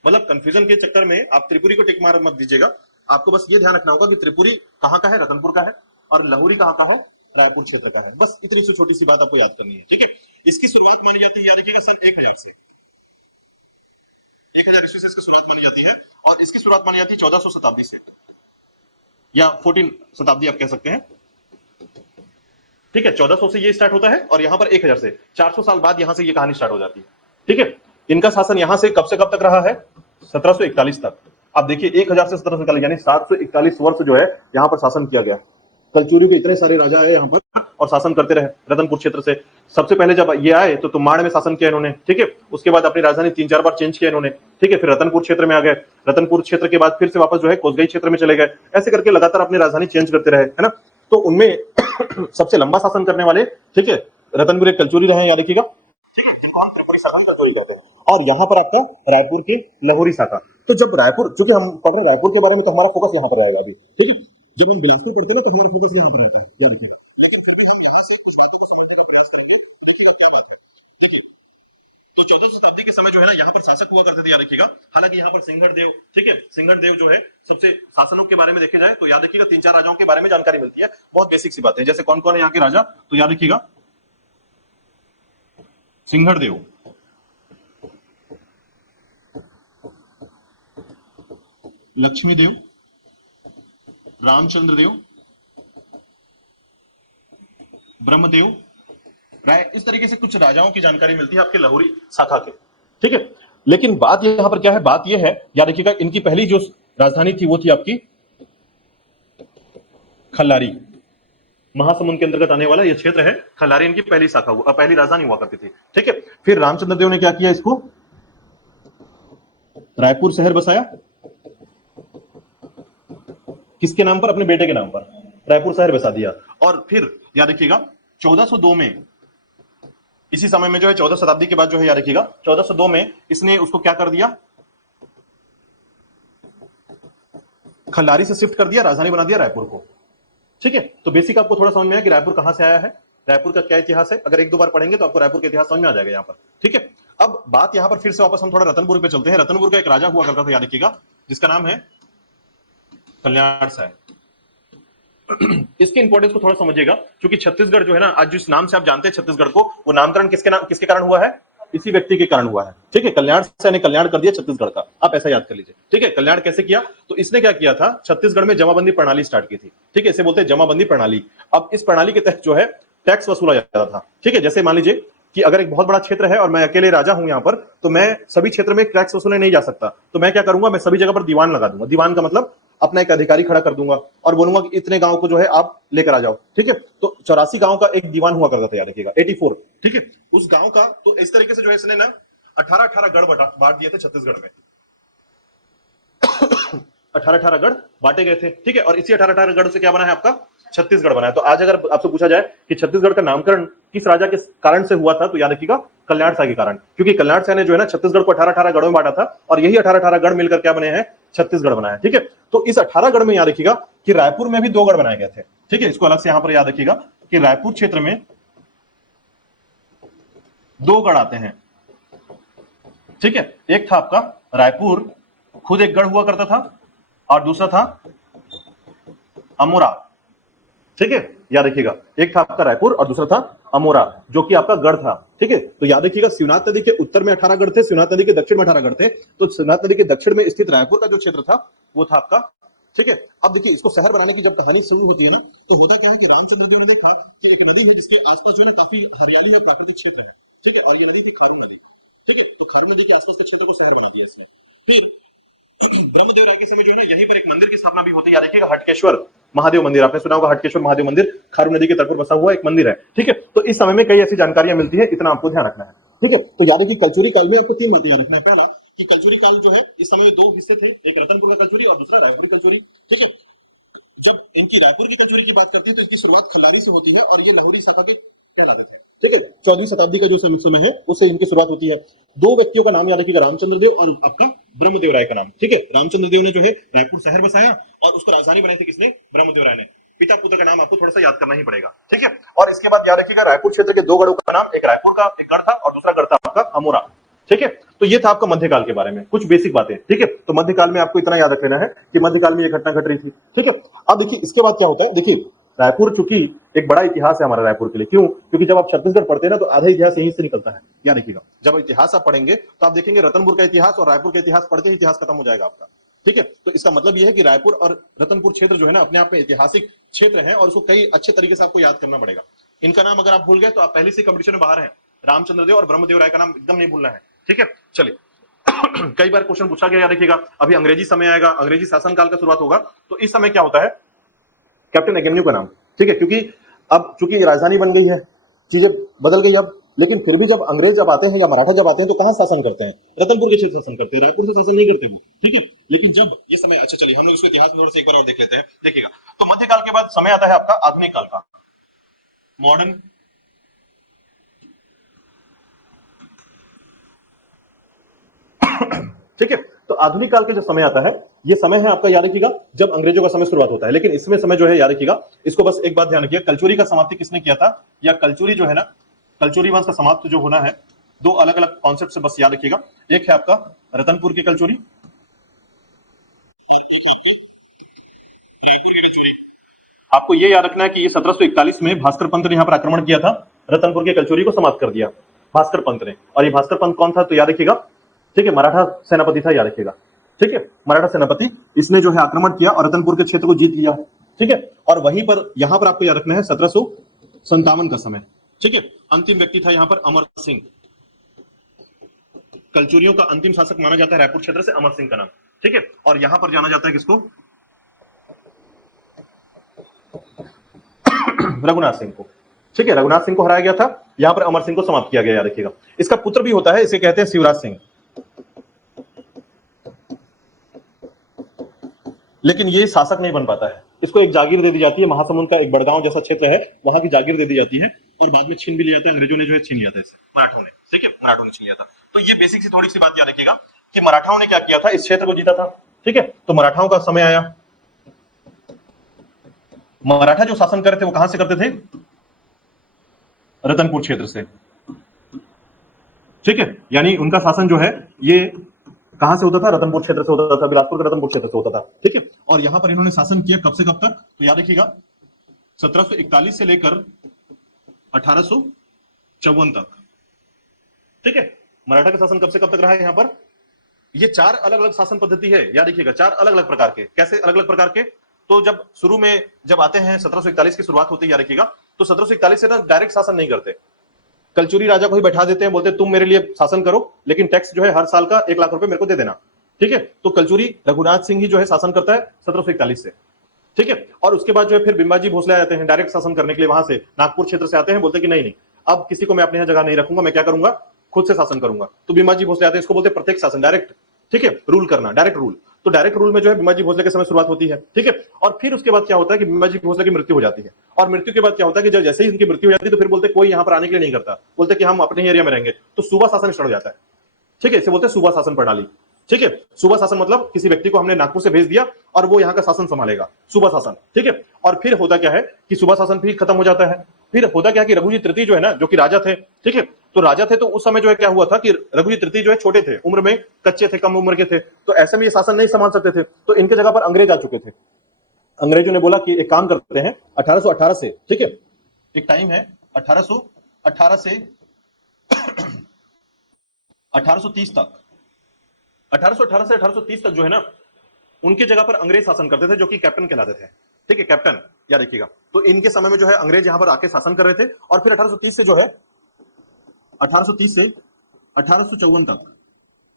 मतलब कंफ्यूजन के चक्कर में आप त्रिपुरी को टिक मार मत दीजिएगा। आपको बस ये ध्यान रखना होगा कि त्रिपुरी कहाँ का है, रतनपुर का है, और लहुरी कहाँ का हो, रायपुर क्षेत्र का है। बस इतनी सी छोटी सी बात आपको याद करनी है। ठीक है, इसकी शुरुआत मानी जाती है, याद रखिएगा, सन 1000 से। 1000 ईस्वी से इसकी शुरुआत मानी जाती है और इसकी शुरुआत मानी जाती है 1400 शताब्दी से या 14 शताब्दी आप कह सकते हैं। ठीक है, 1400 से ये स्टार्ट होता है और यहां पर 1000 से 400 साल बाद यहां से ये कहानी स्टार्ट हो जाती है। ठीक है, इनका शासन यहां से कब तक रहा है, 1741 तक। आप देखिए 1000 से 1741 यानी 741 वर्ष जो है यहां पर शासन किया गया। कलचुरियों के इतने सारे राजा आए यहाँ पर और शासन करते रहे रतनपुर क्षेत्र से। सबसे पहले जब ये आए तो तुमाड़ में शासन किया इन्होंने। ठीक है, उसके बाद अपनी राजधानी 3-4 बार चेंज किया इन्होंने। ठीक है, फिर रतनपुर क्षेत्र में आ गए, रतनपुर क्षेत्र के बाद फिर से वापस जो है कोसगई क्षेत्र में चले गए। ऐसे करके लगातार अपनी राजधानी चेंज करते रहे, है ना। तो उनमें सबसे लंबा शासन करने वाले, ठीक है, रतनपुर एक कलचुरी रहे, याद रखिएगा। और यहाँ पर आपका रायपुर की लहुरी शाखा। तो जब रायपुर, चूंकि हम पढ़ रहे रायपुर के बारे में तो हमारा फोकस यहाँ पर रहेगा अभी। ठीक है, जब हम बिलासपुर पढ़ते हैं तो हमारा फोकस यहाँ पर होता है। समय जो है ना यहाँ पर शासक हुआ करते थे, याद रखिएगा। हालांकि यहाँ पर सिंघट देव, ठीक है, सिंघट देव जो है सबसे शासनों के बारे में देखे जाए तो याद रखिएगा 3-4 राजाओं के बारे में जानकारी मिलती है। बहुत बेसिक सी बात है, जैसे कौन कौन है यहाँ के राजा, तो याद रखिएगा सिंघट देव, लक्ष्मी देव, रामचंद्र देव, ब्रह्मदेव राय, इस तरीके से कुछ राजाओं की जानकारी मिलती है आपके लहुरी शाखा के। ठीक है, लेकिन बात यहां पर क्या है, बात यह है, याद रखिएगा इनकी पहली जो राजधानी थी वो थी आपकी खल्लारी। महासमुंद के अंतर्गत आने वाला यह क्षेत्र है खल्लारी, इनकी पहली शाखा हुआ, पहली राजधानी हुआ करती थी। ठीक है, फिर रामचंद्र देव ने क्या किया, इसको रायपुर शहर बसाया, किसके नाम पर, अपने बेटे के नाम पर रायपुर शहर बसा दिया। और फिर याद रखिएगा 1402 में, इसी समय में जो है 14 शताब्दी के बाद जो है, याद रखिएगा 1402 में इसने उसको क्या कर दिया, खल्लारी से शिफ्ट कर दिया, राजधानी बना दिया रायपुर को। ठीक है, तो बेसिक आपको थोड़ा समझ में आया कि रायपुर कहां से आया है, रायपुर का क्या इतिहास है। अगर 1-2 बार पढ़ेंगे तो आपको रायपुर का इतिहास समझ में आ जाएगा यहाँ पर। ठीक है, अब बात यहाँ पर फिर से वापस हम थोड़ा रतनपुर पे चलते हैं। रतनपुर का एक राजा हुआ करता था, याद रखिएगा, जिसका नाम है कल्याण साय। इसके इंपॉर्टेंस को थोड़ा समझिएगा, क्योंकि छत्तीसगढ़ जो है ना, आज जिस नाम से आप जानते हैं छत्तीसगढ़ को, वो नामकरण किसके कारण हुआ है, इसी व्यक्ति के कारण हुआ है। ठीक है, कल्याण साय ने कल्याण कर दिया छत्तीसगढ़ का, आप ऐसा याद कर लीजिए। ठीक है, कल्याण कैसे किया, तो इसने क्या किया था, छत्तीसगढ़ में जमाबंदी प्रणाली स्टार्ट की थी। ठीक है, इसे बोलते हैं जमाबंदी प्रणाली। अब इस प्रणाली के तहत जो है टैक्स वसूला जाता था। ठीक है, जैसे मान लीजिए कि अगर एक बहुत बड़ा क्षेत्र है और मैं अकेले राजा हूं यहाँ पर, तो मैं सभी क्षेत्र में टैक्स वसूलने नहीं जा सकता, तो मैं क्या करूंगा, मैं सभी जगह पर दीवान लगा दूंगा। दीवान का मतलब अपना एक अधिकारी खड़ा कर दूंगा और बोलूंगा कि इतने गांव को जो है आप लेकर आ जाओ। ठीक है, तो 84 गांव का एक दीवान हुआ करता था, याद रखिएगा 84। ठीक है, उस गांव का तो इस तरीके से जो है इसने ना 18-18 गढ़ बांट दिए थे छत्तीसगढ़ में। 18-18 गढ़ बांटे गए थे। ठीक है, और इसी 18-18 गढ़ से क्या बना है, आपका छत्तीसगढ़ बना है। तो आज अगर आपसे पूछा जाए कि छत्तीसगढ़ का नामकरण किस राजा के कारण से हुआ था, तो याद रखिएगा कल्याण साय के कारण, क्योंकि कल्याण साय ने जो है ना छत्तीसगढ़ को 18-18 गढ़ों में बांटा था और यही 18-18 गढ़ मिलकर क्या बने हैं, छत्तीसगढ़ बना है। ठीक है, तो इस 18 गढ़ में याद रखिएगा कि रायपुर में भी 2 गढ़ बनाए गए थे। ठीक है, इसको अलग से यहां पर याद रखिएगा कि रायपुर क्षेत्र में 2 गढ़ आते हैं। ठीक है, एक था आपका रायपुर खुद एक गढ़ हुआ करता था और दूसरा था अमोरा। ठीक है, याद रखिएगा, एक था आपका रायपुर और दूसरा था अमोरा, जो कि आपका गढ़ था। ठीक है, तो याद रखिएगा शिवनाथ नदी के उत्तर में 18 गढ़ थे, शिवनाथ नदी के दक्षिण में 18 गढ़ थे। तो शिवनाथ नदी के दक्षिण में स्थित रायपुर का जो क्षेत्र था वो था आपका। ठीक है, अब देखिए इसको शहर बनाने की जब कहानी शुरू होती है ना, तो होता क्या है कि रामचंद्र देव ने देखा कि एक नदी है जिसके आसपास जो है ना काफी हरियाली है, प्राकृतिक क्षेत्र है। ठीक है, और ये नदी थी खारून नदी। ठीक है, तो खारून नदी के आसपास के क्षेत्र को शहर बना दिया इसने। फिर ब्रह्मदेव राय के समय जो है ना, यहीं पर एक मंदिर की स्थापना भी होती है। याद रखिएगा, हटकेश्वर महादेव मंदिर, आपने सुना होगा, हटकेश्वर महादेव मंदिर खारून नदी के तट पर बसा हुआ एक मंदिर है। ठीक है, तो इस समय में कई ऐसी जानकारियां मिलती है, इतना आपको ध्यान रखना है। ठीक है, तो याद रखिए कलचुरी काल में आपको 3 बातें याद रखना है। पहला कि कलचुरी काल जो है इस समय 2 हिस्से थे, एक रतनपुर का कलचुरी और दूसरा रायपुर की कलचुरी। ठीक है, जब इनकी रायपुर की कलचुरी की बात करती है तो इसकी शुरुआत खल्लारी से होती है और ये लाहौरी शाखा के कहलाते थे। ठीक है, 14वीं शताब्दी का जो समय है उससे इनकी शुरुआत होती है। 2 व्यक्तियों का नाम याद रखिएगा, रामचंद्र देव और आपका ब्रह्मदेव राय का नाम। ठीक है, रामचंद्र देव ने जो है रायपुर शहर बसाया और उसको राजधानी बनाई थी किसने? ब्रह्मदेव राय ने। पिता पुत्र का नाम आपको थोड़ा सा याद करना ही पड़ेगा। ठीक है, और इसके बाद याद रखिएगा रायपुर क्षेत्र के 2 गढ़ों का नाम, एक रायपुर का एक गढ़ था और दूसरा गढ़ था आपका अमोरा। ठीक है, तो ये था आपका मध्यकाल के बारे में कुछ बेसिक बातें। ठीक है, तो मध्यकाल में आपको इतना याद रख लेना है कि मध्यकाल में ये घटना घट रही थी। ठीक है, अब देखिए इसके बाद क्या होता है। देखिए रायपुर चूंकि एक बड़ा इतिहास है हमारा रायपुर के लिए, क्यों? क्योंकि जब आप छत्तीसगढ़ पढ़ते हैं ना, तो आधा इतिहास यहीं से निकलता है। याद रखिएगा, जब इतिहास आप पढ़ेंगे तो आप देखेंगे रतनपुर का इतिहास और रायपुर का इतिहास पढ़ के ही इतिहास खत्म हो जाएगा आपका। ठीक है, तो इसका मतलब यह है कि रायपुर और रतनपुर क्षेत्र जो है ना, अपने आप में ऐतिहासिक क्षेत्र है और उसको कई अच्छे तरीके से आपको याद करना पड़ेगा। इनका नाम अगर आप भूल गए तो आप पहले से कंपटीशन में बाहर हैं। रामचंद्र देव और ब्रह्मदेव राय का नाम एकदम नहीं भूलना है। ठीक है, चलिए कई बार क्वेश्चन पूछा गया, याद रखिएगा। अभी अंग्रेजी समय आएगा, अंग्रेजी शासन काल का शुरुआत होगा, तो इस समय क्या होता है? कैप्टन एगेम्यू का नाम। ठीक है, क्योंकि अब चूंकि राजधानी बन गई है, चीजें बदल गई अब, लेकिन फिर भी जब अंग्रेज जब आते हैं या मराठा जब आते हैं तो कहां शासन करते हैं? रतनपुर के क्षेत्र शासन करते हैं, रायपुर से शासन नहीं करते वो। ठीक है, लेकिन जब ये समय, अच्छा चलिए हम लोग इसको इतिहास में से एक बार और देख लेते हैं। देखिएगा, तो मध्यकाल के बाद समय आता है आपका आधुनिक काल का, मॉडर्न। ठीक है, तो आधुनिक काल के जो समय आता है, ये समय है आपका, याद रखिएगा, जब अंग्रेजों का समय शुरुआत होता है। लेकिन इसमें समय जो है, याद रखिएगा, इसको बस एक बात ध्यान रखिएगा, कलचुरी का समाप्ति किसने किया था? या कलचुरी जो है ना, कलचुरी वंश का समाप्त जो होना है, 2 अलग अलग कॉन्सेप्ट से बस याद रखिएगा। एक है आपका रतनपुर की कलचुरी, आपको ये याद रखना है कि ये 1741 में भास्कर पंत ने यहां पर आक्रमण किया था, रतनपुर की कलचुरी को समाप्त कर दिया भास्कर पंत ने। और ये भास्कर पंत कौन था? तो याद रखिएगा, ठीक है, मराठा सेनापति था, याद रखिएगा। ठीक है, मराठा सेनापति, इसने जो है आक्रमण किया और रतनपुर के क्षेत्र को जीत लिया। ठीक है, और वहीं पर यहां पर आपको याद रखना है 1757 का समय। ठीक है, अंतिम व्यक्ति था यहां पर अमर सिंह। कलचुरियों का अंतिम शासक माना जाता है रायपुर क्षेत्र से अमर सिंह का नाम। ठीक है, और यहां पर जाना जाता है किसको? रघुनाथ सिंह को। ठीक है, रघुनाथ सिंह को हराया गया था, यहां पर अमर सिंह को समाप्त किया गया, याद रखिएगा। इसका पुत्र भी होता है, इसे कहते हैं शिवराज सिंह। लेकिन ये शासक नहीं बन पाता है, इसको एक जागीर दे दी जाती है, महासमुंद का एक बड़गांव जैसा क्षेत्र है, वहां की जागीर दे दी जाती है और बाद में छीन भी लिया जाता है। अंग्रेजों ने जो है छीन लिया था इसे, मराठों ने। ठीक है, मराठों ने छीन लिया था। तो ये बेसिक सी थोड़ी सी बात याद रखिएगा कि मराठाओं ने क्या किया था, इस क्षेत्र को जीता था। ठीक है, तो मराठाओं का समय आया। मराठा जो शासन करते थे वो कहां से करते थे? रतनपुर क्षेत्र से। ठीक है, यानी उनका शासन जो है ये कहां से होता था? रतनपुर क्षेत्र से होता था, बिलासपुर का रतनपुर क्षेत्र से होता था। ठीक है, और यहां पर इन्होंने शासन किया कब से कब तक? तो याद रखिएगा 1741 से लेकर 1854 तक। ठीक है, मराठा का शासन कब से कब तक रहा है यहां पर? ये 4 अलग अलग शासन पद्धति है, याद रखिएगा, 4 अलग अलग प्रकार के। कैसे अलग अलग प्रकार के? तो जब शुरू में जब आते हैं 1741 की शुरुआत होती है, याद रखिएगा, तो 1741 से ना डायरेक्ट शासन नहीं करते, कलचुरी राजा को ही बैठा देते हैं, बोलते तुम मेरे लिए शासन करो, लेकिन टैक्स जो है हर साल का 1 लाख रुपए मेरे को दे देना। ठीक है, तो कलचुरी रघुनाथ सिंह ही जो है शासन करता है 1741 से। ठीक है, और उसके बाद जो है फिर बिंबाजी भोसले आते हैं डायरेक्ट शासन करने के लिए, वहां से नागपुर क्षेत्र से आते हैं, बोलते कि नहीं नहीं, अब किसी को मैं अपने यहाँ जगह नहीं रखूंगा, मैं क्या करूंगा, खुद से शासन करूंगा। तो बिंबाजी भोसले आते हैं, इसको बोलते हैं प्रत्येक शासन, डायरेक्ट। ठीक है, रूल करना, डायरेक्ट रूल। तो डायरेक्ट रूल में जो है बिंबाजी भोसले के समय शुरुआत होती है। ठीक है, और फिर उसके बाद क्या होता है कि बिंबाजी भोसले की मृत्यु हो जाती है, और मृत्यु के बाद क्या होता है कि जब जैसे ही उनकी मृत्यु हो जाती है तो फिर बोलते कोई यहाँ पर आने के लिए नहीं करता, बोलते कि हम अपने ही एरिया में रहेंगे, तो सूबा शासन स्टार्ट हो जाता है। ठीक है, इसे बोलते हैं सूबा शासन प्रणाली। ठीक है, सूबा शासन मतलब किसी व्यक्ति को हमने नागपुर से भेज दिया और वो यहाँ का शासन संभालेगा, सूबा शासन। ठीक है, और फिर होता क्या है कि सूबा शासन भी खत्म हो जाता है। फिर होता क्या कि रघुजी तृतीय जो है ना, जो कि राजा थे, ठीक है, तो राजा थे, तो उस समय जो है क्या हुआ था कि रघुजी तृतीय जो है छोटे थे, उम्र में कच्चे थे, कम उम्र के थे, तो ऐसे में ये शासन नहीं संभाल सकते थे, तो इनके जगह पर अंग्रेज आ चुके थे। अंग्रेजों ने बोला कि एक काम करते हैं 1818 से, ठीक है, एक टाइम है 1800 18 से 1830 तक, 1818 से 1830 तक जो है ना, उनके जगह पर अंग्रेज शासन करते थे, जो कि कैप्टन कहलाते थे। ठीक है, कैप्टन याद रखिएगा। तो इनके समय में जो है अंग्रेज यहां पर आके शासन कर रहे थे, और फिर 1830 से जो है 1830 से 1854 तक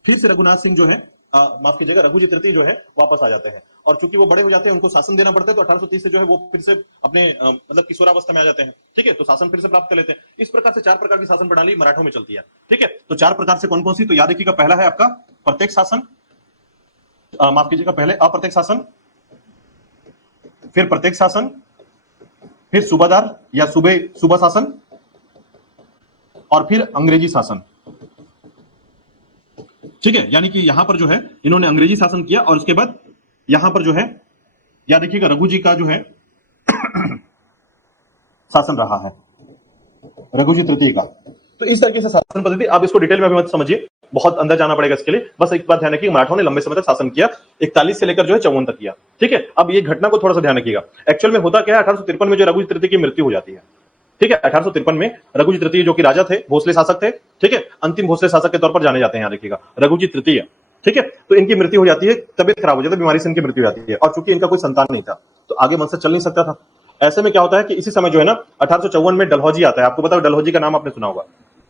फिर से रघुनाथ सिंह जो है, माफ कीजिएगा, रघुजी तृतीय जो है वापस आ जाते हैं। और चूंकि वो बड़े हो जाते हैं, उनको शासन देना पड़ता है, तो 1830 से जो है वो फिर से अपने मतलब किशोरावस्था में आ जाते हैं। ठीक है, तो शासन फिर से प्राप्त कर लेते हैं। इस प्रकार से 4 प्रकार की शासन प्रणाली मराठों में चलती है। ठीक है, तो 4 प्रकार से कौन कौन सी, तो याद रखिएगा, पहला है आपका प्रत्यक्ष शासन, माफ कीजिएगा, पहले अप्रत्यक्ष शासन, फिर प्रत्यक्ष शासन, फिर सूबादार या सूबा शासन, और फिर अंग्रेजी शासन। ठीक है, यानी कि यहां पर जो है इन्होंने अंग्रेजी शासन किया, और उसके बाद यहां पर जो है याद रखिएगा रघु जी का जो है शासन रहा है, रघु जी तृतीय का। तो इस तरीके से शासन पद्धति, आप इसको डिटेल में अभी मत समझिए, बहुत अंदर जाना पड़ेगा इसके लिए। बस एक बात ध्यान रखिए, मराठों ने लंबे समय तक शासन किया, 41 से लेकर जो है 54 तक किया। ठीक है, अब ये घटना को थोड़ा सा ध्यान रखिएगा। एक्चुअल में होता क्या है, 1853 में जो रघु जी तृतीय की मृत्यु हो जाती है। ठीक है, 1853 में रघु जी तृतीय जो कि राजा थे, भोसले शासक थे। ठीक है, अंतिम भोसले शासक के तौर पर जाने जाते हैं, याद रखिएगा, रघु जी तृतीय। ठीक है, तो इनकी मृत्यु हो जाती है, तबियत खराब हो जाती है, बीमारी से इनकी मृत्यु हो जाती है, और चूंकि इनका कोई संतान नहीं था, तो आगे वंश चल नहीं सकता था। ऐसे में क्या होता है कि इसी समय जो है ना 1854 में डलहौजी आता है। आपको पता है डलहौजी का नाम आपने सुना होगा,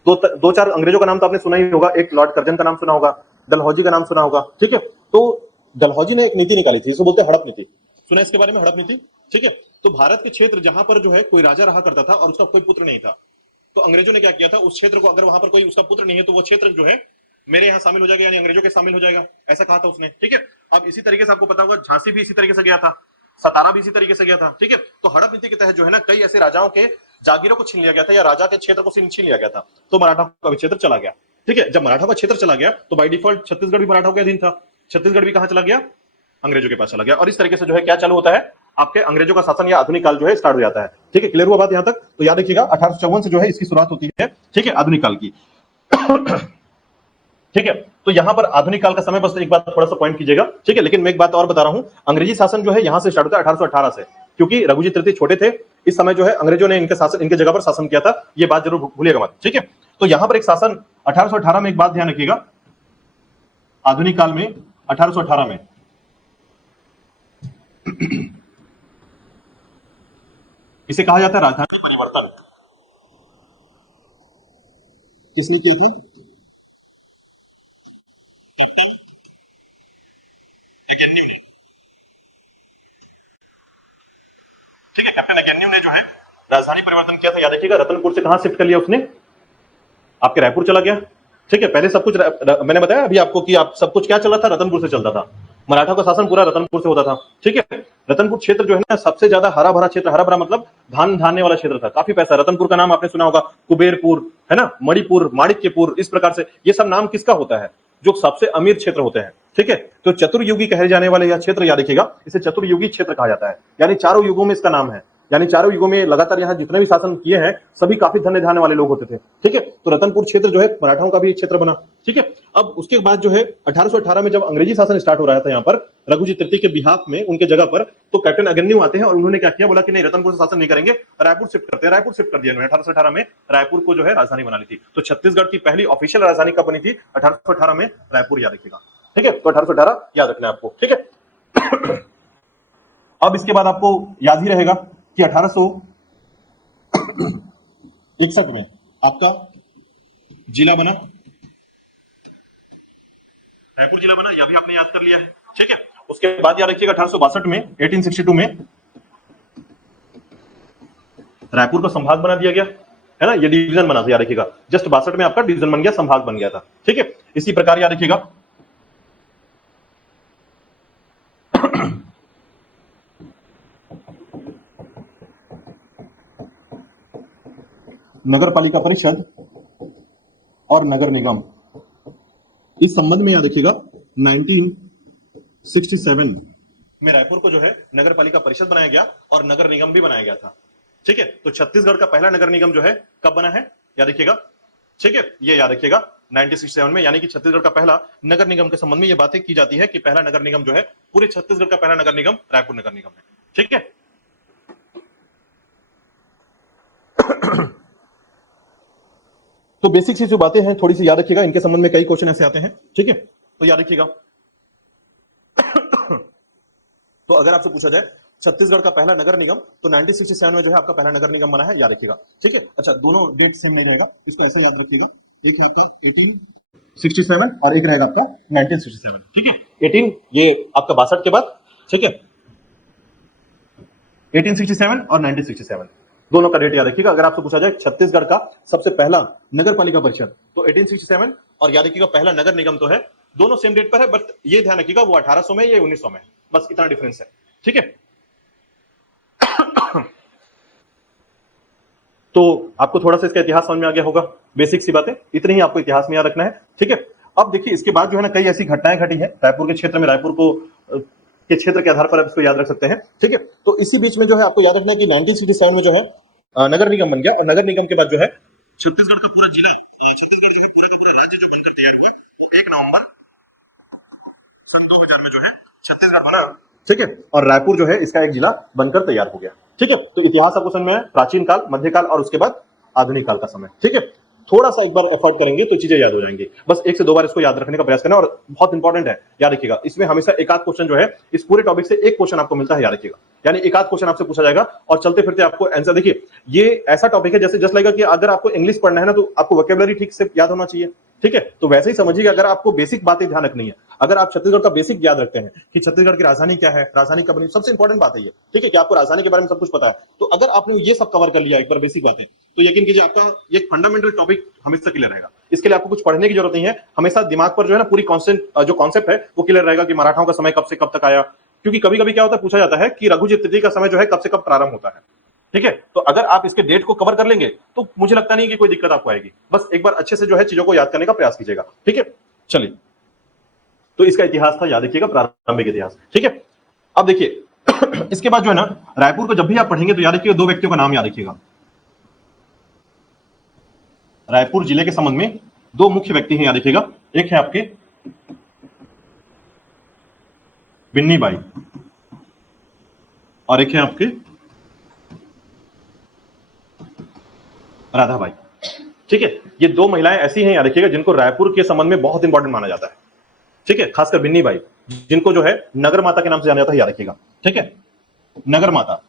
दो चार अंग्रेजों का नाम तो आपने सुना ही होगा, एक लॉर्ड कर्जन का नाम सुना होगा, डलहौजी का नाम सुना होगा। ठीक है, तो डलहौजी ने एक नीति निकाली थी, जिसको बोलते हैं हड़प नीति। सुना इसके बारे में, हड़प नीति। ठीक है, तो भारत के क्षेत्र जहां पर जो है कोई राजा रहा करता था और उसका कोई पुत्र नहीं था, तो अंग्रेजों ने क्या किया था, उस क्षेत्र को, अगर वहां पर कोई उसका पुत्र नहीं है, तो वो क्षेत्र जो है मेरे यहाँ शामिल हो जाएगा, यानी अंग्रेजों के शामिल हो जाएगा, ऐसा कहा था उसने। ठीक है, अब इसी तरीके से आपको पता होगा झांसी भी इसी तरीके से गया था, सतारा भी इसी तरीके से गया था। ठीक है, तो हड़प नीति के तहत जो है ना कई ऐसे राजाओं के जागीरों को छीन लिया गया था, या राजा के क्षेत्र को छीन लिया गया था, तो मराठा का भी क्षेत्र चला गया। ठीक है, जब मराठा का क्षेत्र चला गया, तो बाई डिफॉल्ट छत्तीसगढ़ भी मराठा के अधीन था, छत्तीसगढ़ भी कहां चला गया, अंग्रेजों के पास चला गया। और इस तरीके से जो है क्या चालू होता है, आपके अंग्रेजों का शासन या आधुनिक काल जो है स्टार्ट हो जाता है। ठीक है, क्लियर हुआ बात यहां तक? तो याद रखिएगा 1854 से जो है इसकी शुरुआत होती है। ठीक है, आधुनिक काल की। ठीक है, तो यहां पर आधुनिक काल का समय, बस एक बात थोड़ा सा पॉइंट कीजिएगा। ठीक है, लेकिन मैं एक बात और बता रहा हूं, अंग्रेजी शासन जो है यहां से स्टार्ट होता है 1818 से, क्योंकि रघुजी तृतीय छोटे थे इस समय जो है अंग्रेजों ने इनके जगह पर शासन किया था। ये बात जरूर भूलिएगा मत। ठीक है, तो यहां पर एक शासन 1818 में, एक बात ध्यान रखिएगा, आधुनिक काल में 1818 में इसे कहा जाता है राजधानी परिवर्तन। किसने की थी? ठीक है, कैप्टन अकेन्यू ने जो है राजधानी परिवर्तन किया था। याद रखिएगा, रतनपुर से कहां शिफ्ट कर लिया उसने, आपके रायपुर चला गया। ठीक है, पहले सब कुछ मैंने बताया अभी आपको कि आप सब कुछ क्या चल रहा था, रतनपुर से चलता था, मराठा का शासन पूरा रतनपुर से होता था। ठीक है, रतनपुर क्षेत्र जो है ना सबसे ज्यादा हरा भरा क्षेत्र, हरा भरा मतलब धान धान्य वाला क्षेत्र था, काफी पैसा। रतनपुर का नाम आपने सुना होगा, कुबेरपुर है ना, मणिपुर, माणिक्यपुर, इस प्रकार से ये सब नाम किसका होता है, जो सबसे अमीर क्षेत्र होते हैं। ठीक है, तो चतुर्युगी कहे जाने वाले यह क्षेत्र, याद रखिएगा, इसे चतुर्युगी क्षेत्र कहा जाता है, यानी चारों युगों में इसका नाम है, यानी चारों युगों में लगातार यहाँ जितने भी शासन किए हैं सभी काफी धन्य धान्य वाले लोग होते थे। ठीक है, तो रतनपुर क्षेत्र जो है मराठाओं का भी एक क्षेत्र बना। ठीक है, अब उसके बाद जो है 1818 में जब अंग्रेजी शासन स्टार्ट हो रहा था यहाँ पर रघुजी तृतीय के बिहाफ में, उनके जगह पर, तो कैप्टन अगन्यू आते हैं और उन्होंने क्या किया, बोला कि नहीं, रतनपुर से शासन नहीं करेंगे, रायपुर शिफ्ट करते हैं। रायपुर शिफ्ट कर दिया उन्होंने 1818 में, रायपुर को जो है राजधानी बना ली थी। तो छत्तीसगढ़ की पहली ऑफिशियल राजधानी कब बनी थी, 1818 में, रायपुर, याद रखिएगा। ठीक है, तो 1818 याद रखना है आपको। ठीक है, अब इसके बाद आपको याद ही रहेगा कि 1861 में आपका जिला बना, रायपुर जिला बना, यह भी आपने याद कर लिया है। ठीक है, उसके बाद याद रखिएगा 1862 में, 1862 में रायपुर को संभाग बना दिया गया, है ना, ये डिवीजन बना था, याद रखिएगा, जस्ट 62 में आपका डिवीजन बन गया, संभाग बन गया था। ठीक है, इसी प्रकार याद रखिएगा नगर पालिका परिषद और नगर निगम, इस संबंध में याद रखिएगा 1967 में रायपुर को जो है नगर पालिका परिषद बनाया गया और नगर निगम भी बनाया गया था। ठीक है, तो छत्तीसगढ़ का पहला नगर निगम जो है कब बना है, याद रखिएगा। ठीक है, ये याद रखिएगा 1967 में, यानी कि छत्तीसगढ़ का पहला नगर निगम के संबंध में ये बातें की जाती है कि पहला नगर निगम जो है पूरे छत्तीसगढ़ का पहला नगर निगम रायपुर नगर निगम है। ठीक है, तो बेसिक सी जो बातें हैं थोड़ी सी याद रखिएगा, इनके संबंध में कई क्वेश्चन ऐसे आते हैं, ठीक है, तो याद रखिएगा। तो अगर आपसे पूछा जाए छत्तीसगढ़ का पहला नगर निगम, तो 1967 में जो है आपका पहला नगर निगम बना है, याद रखिएगा, ठीक है। अच्छा, दोनों डेट सेम नहीं रहेगा, इसको ऐसा याद रखिएगा, एक आपका 1867 और एक रहेगा आपका 1967, ठीक है। 18 ये आपका 62 के बाद, ठीक है, 1867 और 1967 दोनों का डेट याद रखिएगा। अगर आपसे पूछा जाए छत्तीसगढ़ का सबसे पहला नगर पालिका परिषद, तो 1867, और याद रखिएगा पहला नगर निगम तो है, दोनों सेम डेट पर है, बट ये ध्यान रखिएगा वो 1800 में, ये 1900 में, बस इतना डिफरेंस है, ठीक है। तो आपको थोड़ा सा इसका इतिहास समझ में आ गया होगा, बेसिक सी बातें इतनी ही आपको इतिहास में याद रखना है, ठीक है। अब देखिए इसके बाद जो है ना कई ऐसी घटनाएं घटी हैं रायपुर के क्षेत्र में, रायपुर को के क्षेत्र के आधार पर आप इसको याद रख सकते हैं, ठीक है। तो इसी बीच में जो है आपको याद रखना है कि 1967 में जो है नगर निगम बन गया, और नगर निगम के बाद जो है छत्तीसगढ़ का पूरा जिला, पूरा का पूरा राज्य जो बनकर तैयार हुआ, 1 नवंबर सन 2000 में जो है छत्तीसगढ़ बना, ठीक है, और रायपुर जो है इसका एक जिला बनकर तैयार हो गया, ठीक है। तो इतिहास आपको समझ में है, प्राचीन काल, मध्यकाल और उसके बाद आधुनिक काल का समय, ठीक है। थोड़ा सा एक बार एफर्ट करेंगे तो चीजें याद हो जाएंगी, बस 1 से 2 बार इसको याद रखने का प्रयास करना, और बहुत इंपॉर्टेंट है, याद रखिएगा। इसमें हमेशा एक आध क्वेश्चन जो है इस पूरे टॉपिक से एक क्वेश्चन आपको मिलता है, याद रखिएगा, यानी एक आध क्वेश्चन आपसे पूछा जाएगा और चलते फिरते आपको आंसर। देखिए ये ऐसा टॉपिक है जैसे जस्ट लगेगा कि अगर आपको इंग्लिश पढ़ना है ना तो आपको वोकैबुलरी ठीक से याद होना चाहिए, ठीक है। तो वैसे ही समझिए अगर आपको बेसिक बातें ध्यान रखनी है, अगर आप छत्तीसगढ़ का बेसिक याद रखते हैं कि छत्तीसगढ़ की राजधानी क्या है, राजधानी कब बनी, सबसे इंपॉर्टेंट बात है ये, ठीक है, कि आपको राजधानी के बारे में सब कुछ पता है, तो अगर आपने ये सब कवर कर लिया एक बार बेसिक बातें, तो यकीन कीजिए आपका ये फंडामेंटल टॉपिक हमेशा क्लियर रहेगा। इसके लिए आपको कुछ पढ़ने की जरूरत नहीं है, हमेशा दिमाग पर जो है ना पूरी जो कॉन्सेप्ट है वो क्लियर रहेगा कि मराठाओं का समय कब से कब तक आया, क्योंकि कभी कभी क्या होता है, पूछा जाता है कि रघुजी तृतीय का समय जो है कब से कब प्रारंभ होता है, ठीक है। तो अगर आप इसके डेट को कवर कर लेंगे तो मुझे लगता नहीं कि कोई दिक्कत आपको आएगी, बस एक बार अच्छे से जो है चीजों को याद करने का प्रयास कीजिएगा, ठीक है। चलिए, तो इसका इतिहास था, याद रखिएगा, प्रारंभिक इतिहास, ठीक है। अब देखिए इसके बाद जो है ना रायपुर को जब भी आप पढ़ेंगे तो याद रखिएगा 2 व्यक्तियों का नाम याद रखिएगा। रायपुर जिले के संबंध में 2 मुख्य व्यक्ति हैं, याद रखिएगा, एक है आपके बिन्नी बाई और एक है आपके राधा बाई, ठीक है। ये 2 महिलाएं ऐसी हैं, याद रखिएगा, जिनको रायपुर के संबंध में बहुत इंपॉर्टेंट माना जाता है, ठीक है, खासकर बिन्नी बाई, जिनको जो है नगर माता के नाम से जाना जाता है, याद रखिएगा, ठीक है, नगर माता।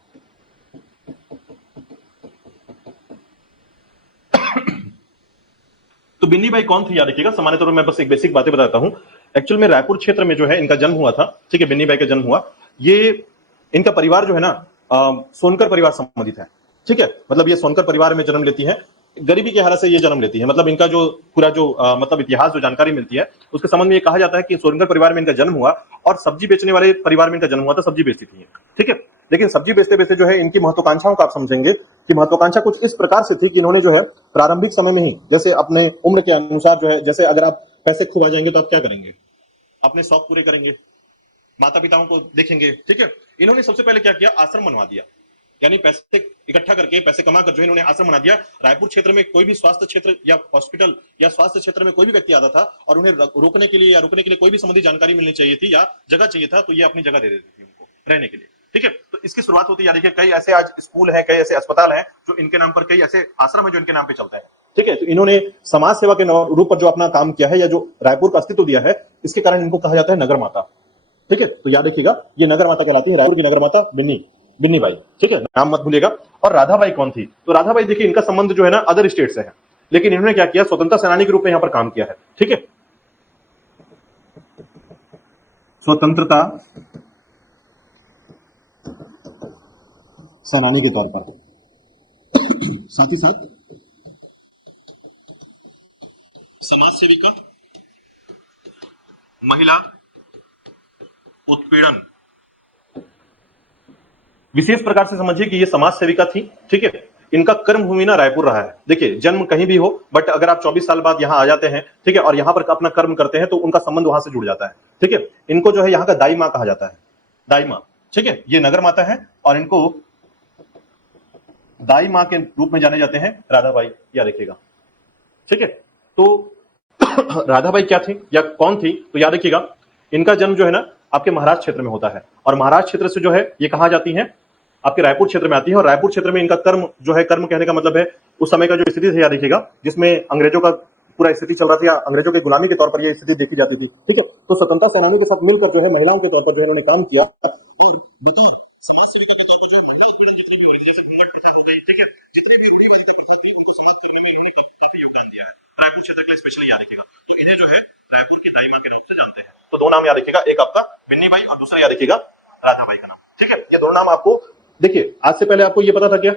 तो बिन्नी बाई कौन थी, याद रखिएगा, सामान्य तौर पर मैं बस एक बेसिक बातें बताता हूं। एक्चुअल में रायपुर क्षेत्र में जो है इनका जन्म हुआ था, ठीक है, बिन्नी बाई का जन्म हुआ, ये इनका परिवार जो है ना सोनकर परिवार संबंधित है, ठीक है, मतलब ये सोनकर परिवार में जन्म लेती है, गरीबी के हालत से ये जन्म लेती है, मतलब इनका जो पूरा जो मतलब इतिहास जो जानकारी मिलती है उसके संबंध में ये कहा जाता है कि सोनकर परिवार में इनका जन्म हुआ और सब्जी बेचने वाले परिवार में इनका जन्म हुआ था, सब्जी बेचती थी, ठीक है। लेकिन सब्जी बेचते बेचते जो है इनकी महत्वाकांक्षाओं को आप समझेंगे कि महत्वाकांक्षा कुछ इस प्रकार से थी कि इन्होंने जो है प्रारंभिक समय में ही, जैसे अपने उम्र के अनुसार जो है, जैसे अगर आप पैसे खूब आ जाएंगे तो आप क्या करेंगे, अपने शौक पूरे करेंगे, माता पिताओं को देखेंगे, ठीक है। इन्होंने सबसे पहले क्या किया, आश्रम बनवा दिया, यानी पैसे इकट्ठा करके, पैसे कमा कर जो इन्होंने आश्रम बना दिया। रायपुर क्षेत्र में कोई भी स्वास्थ्य क्षेत्र या हॉस्पिटल या स्वास्थ्य क्षेत्र में कोई भी व्यक्ति आता था और उन्हें रोकने के लिए या रुकने के लिए कोई भी संबंधी जानकारी मिलनी चाहिए थी या जगह चाहिए था, तो ये अपनी जगह दे देती थी उनको रहने के लिए, ठीक है। तो इसकी शुरुआत होती है, यानी कि कई ऐसे आज स्कूल है, कई ऐसे अस्पताल हैं जो इनके नाम पर, कई ऐसे आश्रम है जो इनके नाम पे चलते हैं, ठीक है। तो इन्होंने समाज सेवा के रूप पर जो अपना काम किया है या जो रायपुर का अस्तित्व दिया है, इसके कारण इनको कहा जाता है नगर माता, ठीक है। तो याद रखिएगा ये नगर माता कहलाती है, रायपुर की नगर माता बिन्नी बाई, ठीक है, नाम मत भूलिएगा। और राधा बाई कौन थी, तो राधा बाई देखिए इनका संबंध जो है ना अदर स्टेट से है, लेकिन इन्होंने क्या किया, स्वतंत्रता सेनानी के रूप में यहां पर काम किया है, ठीक है, स्वतंत्रता सेनानी के तौर पर, साथ ही साथ समाज सेविका, महिला उत्पीड़न, विशेष प्रकार से समझिए कि ये समाज सेविका थी, ठीक है। इनका कर्म भूमि ना रायपुर रहा है, देखिए जन्म कहीं भी हो, बट अगर आप 24 साल बाद यहाँ आ जाते हैं, ठीक है, और यहाँ पर अपना कर्म करते हैं तो उनका संबंध वहां से जुड़ जाता है, ठीक है। इनको जो है यहाँ का दाई माँ कहा जाता है, दाई माँ, ठीक है, ये नगर माता है और इनको दाई माँ के रूप में जाने जाते हैं राधा बाई, याद रखिएगा, ठीक है। तो राधा बाई क्या थी या कौन थी, तो याद रखिएगा इनका जन्म जो है ना आपके महाराष्ट्र क्षेत्र में होता है, और महाराष्ट्र क्षेत्र से जो है ये कहा जाती है आपके रायपुर क्षेत्र में आती है और रायपुर क्षेत्र में इनका कर्म जो है, कर्म कहने का मतलब है उस समय का जो स्थिति है याद रखिएगा, जिसमें अंग्रेजों का पूरा स्थिति चल रहा था, या अंग्रेजों की गुलामी के तौर पर यह स्थिति देखी जाती थी। ठीक है, तो स्वतंत्रता सेनानियों के साथ मिलकर जो है महिलाओं के तौर पर जो है इन्होंने काम किया, और बतौर समाज सेविका के तौर पर जो है महिला उत्पीड़न जितनी भी हो रही थी, जैसे घूंघट प्रथा हो गई, ठीक है, जितने भी रूढ़िवादिता प्रथा थी उनको समाप्त करने में इन्होंने काफी योगदान दिया है। रायपुर क्षेत्र के लिए स्पेशली याद रखिएगा। तो इन्हें जो है रायपुर की दाई मां के नाम से जानते हैं। तो दो नाम याद रखिएगा, एक आपका बिन्नी बाई और दूसरा याद रखिएगा राधाबाई का नाम। ठीक है, ये दोनों नाम आपको देखिए, आज से पहले आपको ये पता था क्या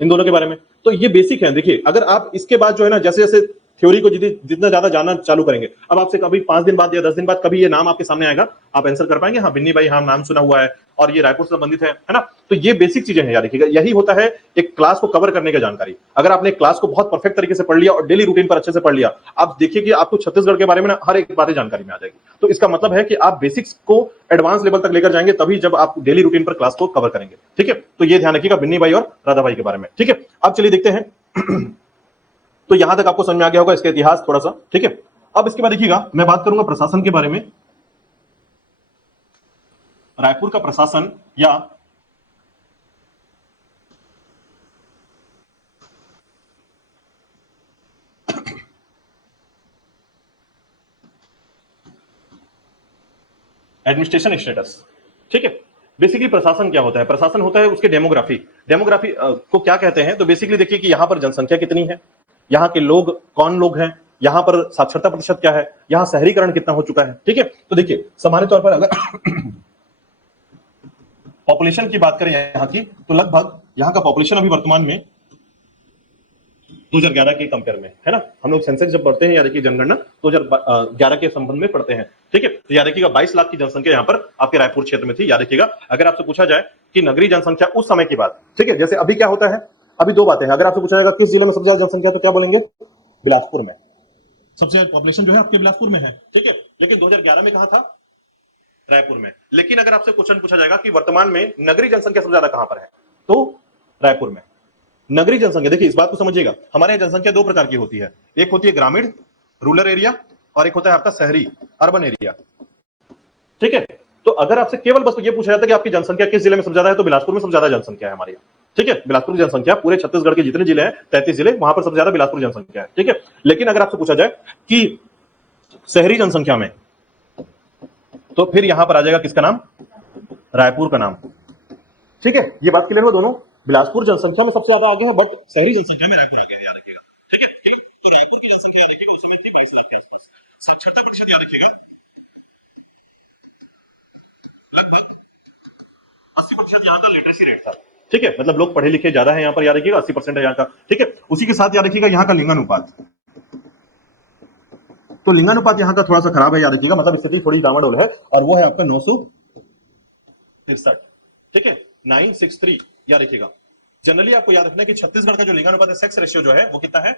इन दोनों के बारे में? तो ये बेसिक है। देखिए, अगर आप इसके बाद जो है ना, जैसे जैसे थ्योरी को जितना ज्यादा जानना चालू करेंगे, अब आपसे कभी 5 दिन बाद या 10 दिन बाद कभी ये नाम आपके सामने आएगा, आप आंसर कर पाएंगे, हाँ बिन्नी बाई, हाँ नाम सुना हुआ है और ये रायपुर से संबंधित है ना। तो ये बेसिक चीजें हैं याद रखिएगा। यही होता है एक क्लास को कवर करने की जानकारी। अगर आपने क्लास को बहुत परफेक्ट तरीके से पढ़ लिया और डेली रूटीन पर अच्छे से पढ़ लिया, आप देखिए कि आपको छत्तीसगढ़ के बारे में ना हर एक बातें जानकारी में आ जाएगी। तो इसका मतलब है कि आप बेसिक्स को एडवांस लेवल तक लेकर जाएंगे, तभी जब आप डेली रूटीन पर क्लास को कवर करेंगे। ठीक है, तो ये ध्यान रखिएगा बिन्नी बाई और राधाबाई के बारे में। ठीक है, अब चलिए देखते हैं। तो यहां तक आपको समझ में आ गया होगा इसका इतिहास थोड़ा सा। ठीक है, अब इसके बाद देखिएगा, मैं बात करूंगा प्रशासन के बारे में। रायपुर का प्रशासन या एडमिनिस्ट्रेशन स्टेटस। ठीक है, बेसिकली प्रशासन क्या होता है? प्रशासन होता है उसके डेमोग्राफी। डेमोग्राफी को क्या कहते हैं? तो बेसिकली देखिए कि यहां पर जनसंख्या कितनी है, यहां के लोग कौन लोग हैं, यहां पर साक्षरता प्रतिशत क्या है, यहां शहरीकरण कितना हो चुका है। ठीक है, तो देखिए सामान्य तौर पर अगर पॉपुलेशन की बात करें यहां की, तो लगभग यहां का पॉपुलेशन अभी वर्तमान में 2011 के कंपेयर में है ना। हम लोग सेंसस जब पढ़ते हैं या देखिए जनगणना 2011 के संबंध में पढ़ते हैं। ठीक है, तो याद रखिएगा 22 लाख की जनसंख्या यहाँ पर आपके रायपुर क्षेत्र में थी। याद रखिएगा, अगर आपसे पूछा जाए कि नगरीय जनसंख्या उस समय की बात, ठीक है, जैसे अभी क्या होता है, अभी दो बातें हैं। अगर आपसे पूछा जाएगा किस जिले में सबसे ज्यादा जनसंख्या, तो क्या बोलेंगे? बिलासपुर में सबसे ज्यादा पॉपुलेशन जो है आपके बिलासपुर में है। ठीक है, लेकिन 2011 में कहा था? रायपुर में। लेकिन अगर आपसे क्वेश्चन पूछा जाएगा कि वर्तमान में नगरीय जनसंख्या सबसे ज्यादा कहां पर है, तो रायपुर में। नगरीय जनसंख्या, देखिए इस बात को समझिएगा, हमारे यहाँ जनसंख्या दो प्रकार की होती है, एक होती है ग्रामीण रूरल एरिया, और एक होता है आपका शहरी अर्बन एरिया। ठीक है, तो अगर आपसे केवल बस ये पूछा जाता है कि आपकी जनसंख्या किस जिले में सबसे ज्यादा है, तो बिलासपुर में सबसे ज्यादा जनसंख्या है हमारे यहाँ। ठीक है, बिलासपुर की जनसंख्या पूरे छत्तीसगढ़ के जितने जिले हैं 33 जिले, वहां पर सबसे ज्यादा बिलासपुर जनसंख्या है। ठीक है, लेकिन अगर आपसे पूछा जाए कि शहरी जनसंख्या में, तो फिर यहां पर आ जाएगा किसका नाम? रायपुर का नाम। ठीक है, ये बात क्लियर हो दोनों? बिलासपुर जनसंख्या में सबसे ज्यादा आगे है, बट शहरी जनसंख्या में रायपुर आगे है, याद रखिएगा। ठीक है, तो रायपुर की जनसंख्या याद रखिएगा उस समय थी 22 लाख के आसपास। साक्षरता प्रतिशत याद रखिएगा लगभग 80% यहाँ का लिटरेसी रेट था। ठीक है, मतलब लोग पढ़े लिखे ज्यादा है यहाँ पर, याद रखिएगा 80% है यहाँ का। ठीक है, उसी के साथ याद रखिएगा यहाँ का लिंगानुपात, तो लिंगानुपात यहाँ का थोड़ा सा खराब है, याद रखिएगा, मतलब स्थिति थोड़ी डामाडोल है, और वो है आपका 963। ठीक है, 963 याद रखिएगा। जनरली आपको याद रखना है कि छत्तीसगढ़ का जो लिंगानुपात है, सेक्स रेशियो जो है वो कितना है?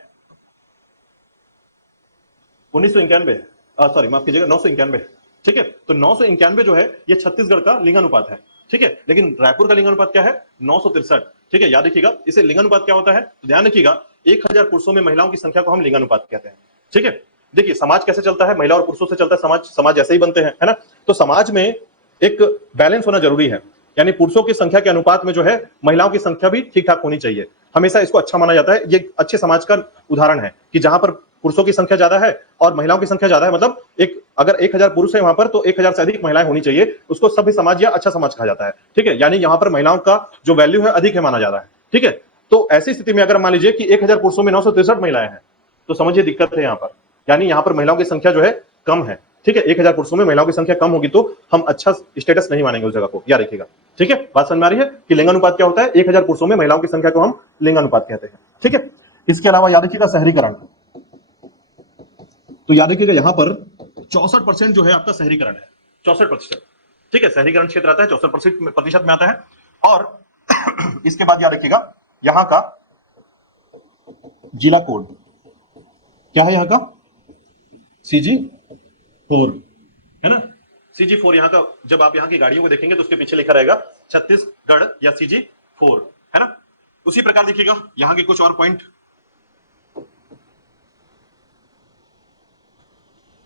1991, सॉरी माफ कीजिएगा, 991। ठीक है, तो 991 जो है ये छत्तीसगढ़ का लिंगानुपात है। ठीक है, लेकिन रायपुर का लिंगानुपात क्या है? 963। ठीक है, याद रखिएगा। इसे लिंगानुपात क्या होता है, तो ध्यान रखिएगा, 1000 पुरुषों में महिलाओं की संख्या को हम लिंगानुपात कहते हैं। ठीक है, देखिए समाज कैसे चलता है, महिला और पुरुषों से चलता है समाज, समाज ऐसे ही बनते हैं, है ना। तो समाज में एक बैलेंस होना जरूरी है, यानी पुरुषों की संख्या के अनुपात में जो है महिलाओं की संख्या भी ठीक ठाक होनी चाहिए। हमेशा इसको अच्छा माना जाता है। ये अच्छे समाज का उदाहरण है कि जहां पर पुरुषों की संख्या ज्यादा है और महिलाओं की संख्या ज्यादा है, मतलब एक अगर 1000 पुरुष है वहां पर, तो 1000 से अधिक महिलाएं होनी चाहिए, उसको सभ्य समाज या अच्छा समाज कहा जाता है। ठीक है, यानी यहां पर महिलाओं का जो वैल्यू है अधिक है माना जा रहा है। ठीक है, तो ऐसी स्थिति में अगर मान लीजिए कि 1000 पुरुषों में 963 महिलाएं हैं, तो समझिए दिक्कत है यहाँ पर, यानी यहाँ पर महिलाओं की संख्या जो है कम है। ठीक है, 1000 पुरुषों में महिलाओं की संख्या कम होगी तो हम अच्छा स्टेटस नहीं मानेंगे उस जगह को, याद रखिएगा। ठीक है, बात समझ में आ रही है कि लिंगानुपात क्या होता है? 1000 पुरुषों में महिलाओं की संख्या को हम लिंगानुपात कहते हैं। ठीक है, इसके अलावा याद रखिएगा शहरीकरण, तो याद रखिएगा यहां पर 64% जो है आपका शहरीकरण है, 64%। ठीक है, शहरीकरण क्षेत्र आता है 64% में आता है। और इसके बाद याद रखिएगा यहां का जिला कोड क्या है, यहां का CG4 है ना। CG4 यहाँ का, जब आप यहाँ की गाड़ियों को देखेंगे तो उसके पीछे लिखा रहेगा छत्तीसगढ़ या CG4, है ना। उसी प्रकार देखिएगा यहाँ के कुछ और पॉइंट।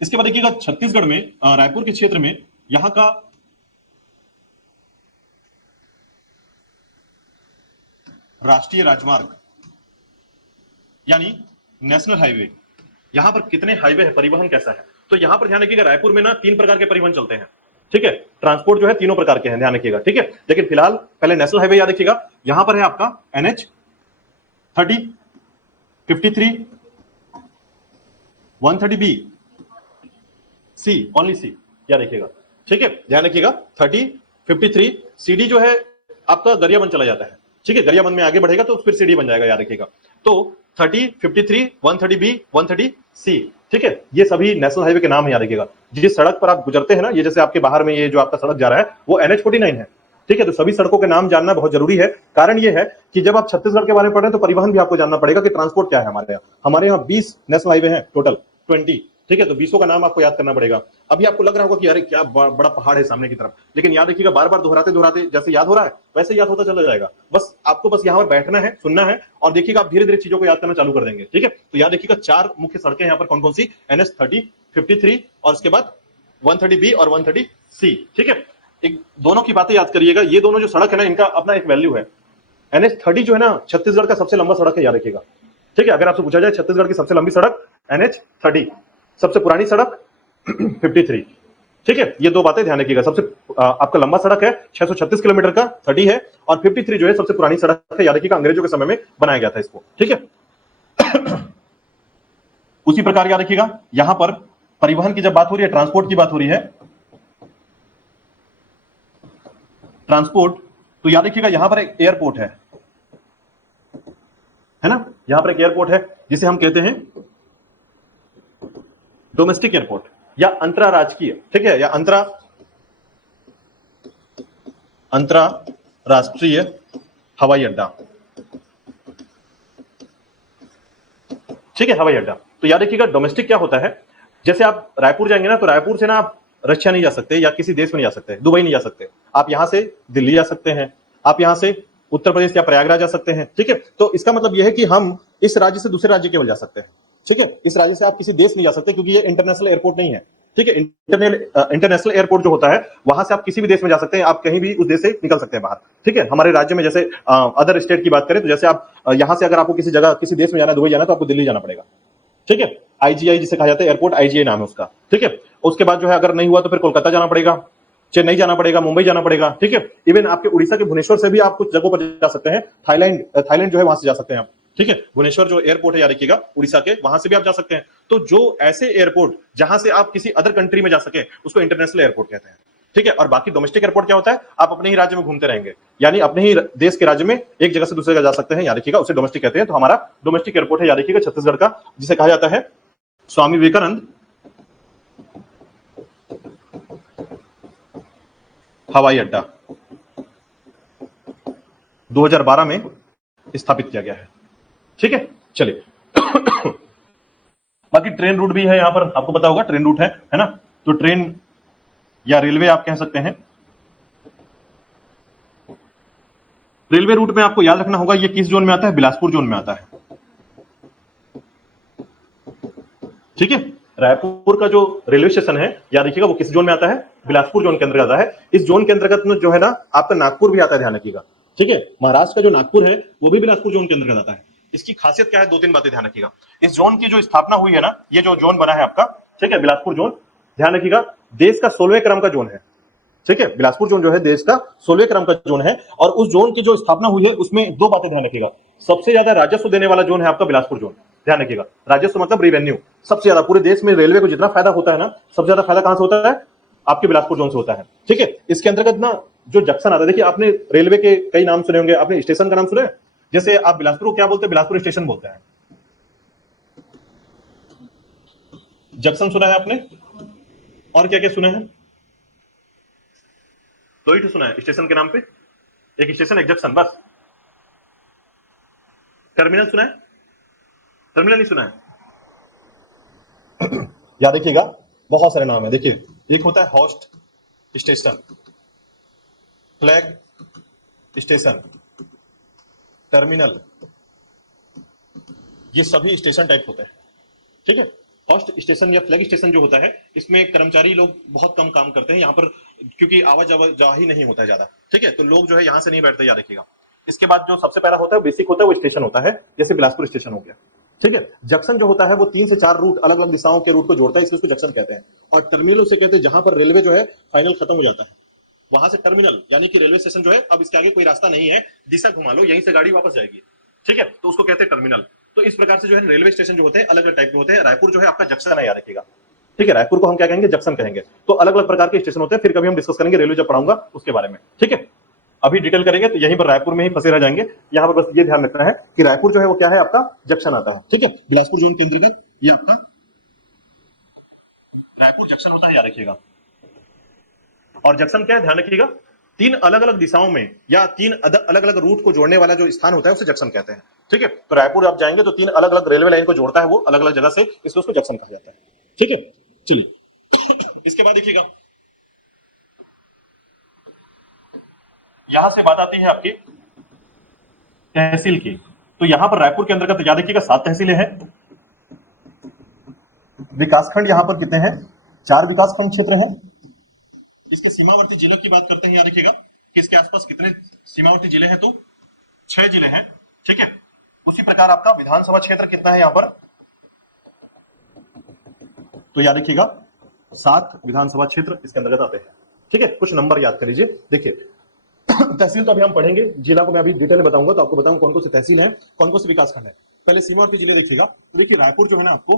इसके बाद देखिएगा छत्तीसगढ़ में रायपुर के क्षेत्र में यहाँ का राष्ट्रीय राजमार्ग यानी नेशनल हाईवे, यहां पर कितने हाईवे है, परिवहन कैसा है। तो यहां पर ध्यान रखिएगा रायपुर में ना 3 प्रकार के परिवहन चलते हैं, ठीक है। ट्रांसपोर्ट जो है तीनों प्रकार के हैं, ध्यान रखिएगा, ठीक है। लेकिन फिलहाल पहले नेशनल हाईवे याद रखिएगा, यहां पर है आपका NH 30, 53, 130B, C, only C याद रखिएगा, ठीक है। ध्यान रखिएगा 30, 53 CD जो है आपका गरियाबंद चला जाता है, ठीक है। गरियाबंद में आगे बढ़ेगा तो फिर CD बन जाएगा, याद रखिएगा। तो 30, 53, 130B, 130C, ठीक है। ये सभी नेशनल हाईवे के नाम है, याद रखिएगा। जिस सड़क पर आप गुजरते हैं ना, ये जैसे आपके बाहर में ये जो आपका सड़क जा रहा है वो NH 49 है, ठीक है। तो सभी सड़कों के नाम जानना बहुत जरूरी है। कारण ये है कि जब आप छत्तीसगढ़ के बारे में पढ़ रहे हैं तो परिवहन भी आपको जानना पड़ेगा कि ट्रांसपोर्ट क्या है हमारे यहाँ 20 नेशनल हाईवे हैं टोटल, 20, ठीक है। तो 20 का नाम आपको याद करना पड़ेगा। अभी आपको लग रहा होगा कि अरे क्या बड़ा पहाड़ है सामने की तरफ, लेकिन याद रखिएगा बार बार दोहराते दोहराते जैसे याद हो रहा है वैसे याद होता चला जाएगा। बस आपको बस यहाँ पर बैठना है, सुनना है, और देखिएगा आप धीरे धीरे चीजों को याद करना चालू कर देंगे, ठीक है। तो याद रखिएगा 4 मुख्य सड़कें यहाँ पर कौन कौन सी, NH 30, 53 और उसके बाद 130B और 130C, ठीक है। एक दोनों की बातें याद करिएगा, ये दोनों जो सड़क है ना इनका अपना एक वैल्यू है। NH 30 जो है ना छत्तीसगढ़ का सबसे लंबा सड़क है, याद रखिएगा, ठीक है। अगर आपसे पूछा जाए छत्तीसगढ़ की सबसे लंबी सड़क NH 30, सबसे पुरानी सड़क 53, ठीक है। ये दो बातें ध्यान रखिएगा। सबसे आपका लंबा सड़क है 636 किलोमीटर का 30 है, और 53 जो है सबसे पुरानी सड़क है, याद रखिएगा अंग्रेजों के समय में बनाया गया था इसको, ठीक है। उसी प्रकार याद रखिएगा यहां पर परिवहन की जब बात हो रही है, ट्रांसपोर्ट की बात हो रही है, ट्रांसपोर्ट, तो याद रखिएगा यहां पर एक एयरपोर्ट है ना, यहां पर एक एयरपोर्ट है जिसे हम कहते हैं डोमेस्टिक एयरपोर्ट या अंतरराज्यीय, ठीक है, या अंतरराष्ट्रीय हवाई अड्डा, ठीक है, हवाई अड्डा। तो याद रखिएगा डोमेस्टिक क्या होता है, जैसे आप रायपुर जाएंगे ना तो रायपुर से ना आप रशिया नहीं जा सकते या किसी देश में नहीं जा सकते, दुबई नहीं जा सकते, आप यहां से दिल्ली जा सकते हैं, आप यहां से उत्तर प्रदेश या प्रयागराज जा सकते हैं, ठीक है। तो इसका मतलब यह है कि हम इस राज्य से दूसरे राज्य केवल जा सकते हैं, ठीक है। इस राज्य से आप किसी देश नहीं जा सकते क्योंकि ये इंटरनेशनल एयरपोर्ट नहीं है, ठीक है। इंटरनेशनल एयरपोर्ट जो होता है वहां से आप किसी भी देश में जा सकते हैं, आप कहीं भी उस देश से निकल सकते हैं बाहर, ठीक है। हमारे राज्य में जैसे अदर स्टेट की बात करें तो जैसे आप यहां से अगर आपको किसी जगह किसी देश में जाना है, दुबई जाना है, तो आपको दिल्ली जाना पड़ेगा, ठीक है। IGI जिसे कहा जाता है एयरपोर्ट, IGI नाम है उसका, ठीक है। उसके बाद जो है अगर नहीं हुआ तो फिर कोलकाता जाना पड़ेगा, चेन्नई जाना पड़ेगा, मुंबई जाना पड़ेगा, ठीक है। इवन आपके उड़ीसा के भुवनेश्वर से भी आप कुछ जगहों पर जा सकते हैं, थाईलैंड जो है वहां से जा सकते हैं आप, ठीक है। भुवनेश्वर जो एयरपोर्ट है याद रखिएगा उड़ीसा के, वहां से भी आप जा सकते हैं। तो जो ऐसे एयरपोर्ट जहां से आप किसी अदर कंट्री में जा सके उसको इंटरनेशनल एयरपोर्ट कहते हैं, ठीक है। और बाकी डोमेस्टिक एयरपोर्ट क्या होता है, आप अपने ही राज्य में घूमते रहेंगे, यानी अपने ही देश के राज्य में एक जगह से दूसरे जगह जा सकते हैं, याद रखिएगा, उसे डोमेस्टिक कहते हैं। तो हमारा डोमेस्टिक एयरपोर्ट है याद रखिएगा छत्तीसगढ़ का, जिसे कहा जाता है स्वामी विवेकानंद हवाई अड्डा, 2012 में स्थापित किया गया है, ठीक है। चलिए बाकी ट्रेन रूट भी है यहां पर, आपको पता होगा ट्रेन रूट है ना। तो ट्रेन या रेलवे आप कह सकते हैं। रेलवे रूट में आपको याद रखना होगा ये किस जोन में आता है, बिलासपुर जोन में आता है, ठीक है। रायपुर का जो रेलवे स्टेशन है याद रखिएगा वो किस जोन में आता है, बिलासपुर जोन के अंतर्गत आता है। इस जोन के अंतर्गत में जो है ना आपका नागपुर भी आता है, ध्यान रखिएगा, ठीक है। महाराष्ट्र का जो नागपुर है वो भी बिलासपुर जोन के अंतर्गत आता है। इसकी खासियत क्या है, 2-3 बातें ध्यान रखिएगा। इस जोन की जो स्थापना हुई है ना, ये जो जोन बना है आपका, ठीक है, बिलासपुर जोन, ध्यान रखिएगा देश का 16वें क्रम का जोन है, ठीक है। बिलासपुर जोन जो है देश का 16वें क्रम का जोन है, और उस जोन की जो स्थापना हुई है उसमें 2 बातें ध्यान रखिएगा। सबसे ज्यादा राजस्व देने वाला जोन है आपका बिलासपुर जोन, ध्यान रखिएगा। राजस्व मतलब रेवेन्यू, सबसे ज्यादा पूरे देश में रेलवे को जितना फायदा होता है ना, सबसे ज्यादा फायदा कहां से होता है, आपके बिलासपुर जोन से होता है, ठीक है। इसके अंतर्गत ना जो जंक्शन आता है, देखिए आपने रेलवे के कई नाम सुने होंगे, आपने स्टेशन का नाम सुना है, जैसे आप बिलासपुर को क्या बोलते हैं, बिलासपुर स्टेशन बोलते हैं। जंक्शन सुना है आपने, और क्या क्या सुना है, 2 ही तो सुना है स्टेशन के नाम पे, एक स्टेशन एक जंक्शन, बस। टर्मिनल सुना है, टर्मिनल नहीं सुना है, याद रखिएगा बहुत सारे नाम है। देखिए एक होता है host station, flag station, terminal, ये सभी स्टेशन टाइप होते हैं, ठीक है। होस्ट स्टेशन या फ्लैग स्टेशन जो होता है इसमें कर्मचारी लोग बहुत कम काम करते हैं यहाँ पर, क्योंकि आवाजाही नहीं होता है ज्यादा, ठीक है। तो लोग जो है यहाँ से नहीं बैठते, याद रखिएगा। इसके बाद जो सबसे पहला होता है बेसिक होता है वो स्टेशन होता है, जैसे बिलासपुर स्टेशन हो गया। ठीक है, जंक्शन जो होता है वो 3 से 4 रूट अलग अलग दिशाओं के रूट को जोड़ता है, इसलिए उसको जंक्शन कहते हैं। और टर्मिनल उसे कहते हैं जहां पर रेलवे जो है फाइनल खत्म हो जाता है, वहां से टर्मिनल यानी कि रेलवे स्टेशन जो है, अब इसके आगे कोई रास्ता नहीं है, दिशा घुमा लो यहीं से गाड़ी वापस जाएगी। ठीक है, तो उसको कहते हैं टर्मिनल। तो इस प्रकार से जो है रेलवे स्टेशन जो होते हैं अलग अलग टाइप के होते हैं। रायपुर जो है आपका जंक्शन है, याद रखिएगा। ठीक है, रायपुर को हम क्या कहेंगे, जंक्शन कहेंगे। तो अलग अलग प्रकार के स्टेशन होते हैं, फिर कभी हम डिस्कस करेंगे रेलवे जब पढ़ाऊंगा उसके बारे में। ठीक है, अभी डिटेल करेंगे तो यहीं पर रायपुर में ही फंसे रह जाएंगे। यहां पर बस ये ध्यान रखना है कि रायपुर जो है वो क्या है, आपका जंक्शन आता है। ठीक है, बिलासपुर जोन के अंतर्गत ये आपका रायपुर जंक्शन होता है, याद रखिएगा। और जंक्शन क्या है, ध्यान रखिएगा, 3 अलग अलग दिशाओं में या 3 अलग अलग रूट को जोड़ने वाला जो स्थान होता है उसे जंक्शन कहते हैं। ठीक है, तो रायपुर आप जाएंगे तो 3 अलग अलग रेलवे लाइन को जोड़ता है वो अलग अलग जगह से, इसलिए उसको जंक्शन कहा जाता है। ठीक है, चलिए इसके बाद देखिएगा, यहां से बात आती है आपकी तहसील की। तो यहां पर रायपुर के अंतर्गत याद रखिएगा 7 तहसीलें हैं। विकासखंड यहां पर कितने हैं, 4 विकासखंड क्षेत्र हैं। इसके सीमावर्ती जिलों की बात करते हैं, याद रखिएगा कि इसके आसपास कितने सीमावर्ती जिले हैं, तो 6 जिले हैं। ठीक है, उसी प्रकार आपका विधानसभा क्षेत्र कितना है यहां पर, तो याद रखिएगा 7 विधानसभा क्षेत्र इसके अंतर्गत आते हैं। ठीक है, कुछ नंबर याद कर लीजिए। देखिए तहसील तो अभी हम पढ़ेंगे, जिला को मैं अभी डिटेल में बताऊंगा, तो आपको बताऊं कौन कौन सी तहसील है, कौन कौन से विकासखंड है। पहले सीमावर्ती जिले देखिएगा, तो देखिए रायपुर जो है ना आपको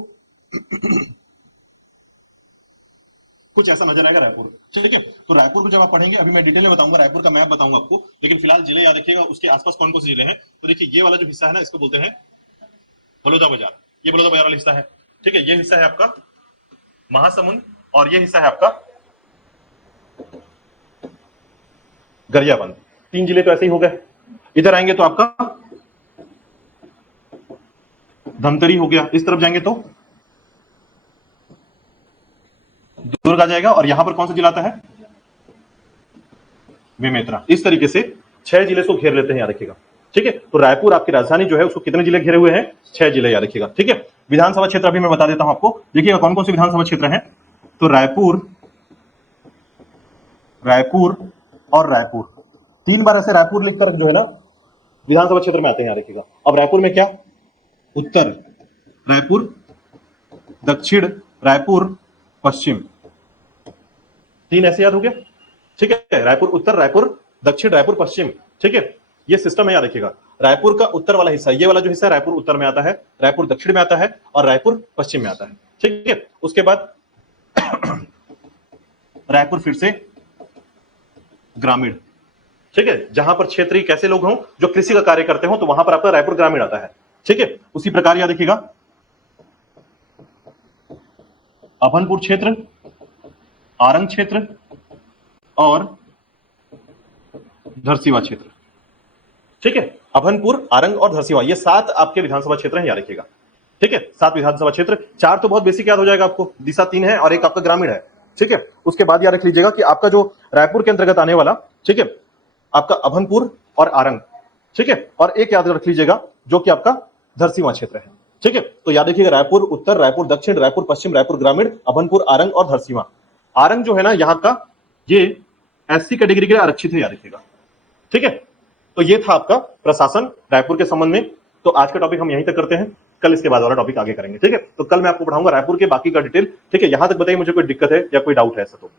कुछ ऐसा नजर आएगा रायपुर। ठीक है, तो रायपुर को जब आप पढ़ेंगे, अभी मैं डिटेल में बताऊंगा, रायपुर का मैप बताऊंगा आपको, लेकिन फिलहाल जिले याद रखिएगा, उसके आसपास कौन कौन से जिले हैं। तो देखिए ये वाला जो हिस्सा है ना, इसको बोलते हैं बलौदा बाजार, ये बलौदा बाजार वाला हिस्सा है। ठीक है, ये हिस्सा है आपका महासमुंद, और ये हिस्सा है आपका गरियाबंद। 3 जिले तो ऐसे ही हो गए। इधर आएंगे तो आपका धमतरी हो गया, इस तरफ जाएंगे तो दुर्ग आ जाएगा, और यहां पर कौन सा जिला आता है, बेमेतरा। इस तरीके से 6 जिले को घेर लेते हैं, याद रखिएगा। ठीक है, तो रायपुर आपकी राजधानी जो है उसको कितने जिले घेरे हुए हैं, 6 जिले, याद रखिएगा। ठीक है, विधानसभा क्षेत्र अभी मैं बता देता हूं आपको। देखिएगा कौन कौन से विधानसभा क्षेत्र हैं, तो रायपुर, रायपुर और रायपुर, 3 बार ऐसे रायपुर लिखकर जो है ना विधानसभा क्षेत्र में आते हैं, याद रखिएगा। अब रायपुर में क्या, उत्तर रायपुर, दक्षिण रायपुर, पश्चिम, 3 ऐसे याद हो गया। ठीक है, रायपुर उत्तर, रायपुर दक्षिण, रायपुर पश्चिम। ठीक है, ये सिस्टम है, याद रखिएगा। रायपुर का उत्तर वाला हिस्सा, ये वाला जो हिस्सा है रायपुर उत्तर में आता है, रायपुर दक्षिण में आता है, और रायपुर पश्चिम में आता है। ठीक है, उसके बाद रायपुर फिर से ग्रामीण। ठीक है, जहां पर क्षेत्रीय कैसे लोग हों जो कृषि का कार्य करते हो, तो वहां पर आपका रायपुर ग्रामीण आता है। ठीक है, उसी प्रकार याद रखिएगा अभनपुर क्षेत्र, आरंग क्षेत्र और धरसीवा क्षेत्र। ठीक है, अभनपुर, आरंग और धरसीवा, ये 7 आपके विधानसभा क्षेत्र हैं, याद रखिएगा। ठीक है, 7 विधानसभा क्षेत्र, 4 तो बहुत बेसिक याद हो जाएगा आपको, दिशा 3 है और एक आपका ग्रामीण है। ठीक है, उसके बाद याद रख लीजिएगा कि आपका जो रायपुर के अंतर्गत आने वाला, ठीक है, आपका अभनपुर और आरंग। ठीक है, और एक याद रख लीजिएगा जो कि आपका धरसीवा क्षेत्र है। ठीक है, तो याद रखिएगा रायपुर उत्तर, रायपुर दक्षिण, रायपुर पश्चिम, रायपुर ग्रामीण, अभनपुर, आरंग और धरसीवा। आरंग जो है ना यहाँ का, ये एससी कैटेगरी के लिए आरक्षित है, याद रखिएगा। ठीक है, तो ये था आपका प्रशासन रायपुर के संबंध में। तो आज का टॉपिक हम यहीं तक करते हैं, कल इसके बाद वाला टॉपिक आगे करेंगे। ठीक है, तो कल मैं आपको पढ़ाऊंगा रायपुर के बाकी का डिटेल। ठीक है, यहां तक बताइए मुझे कोई दिक्कत है या कोई डाउट है ऐसा तो।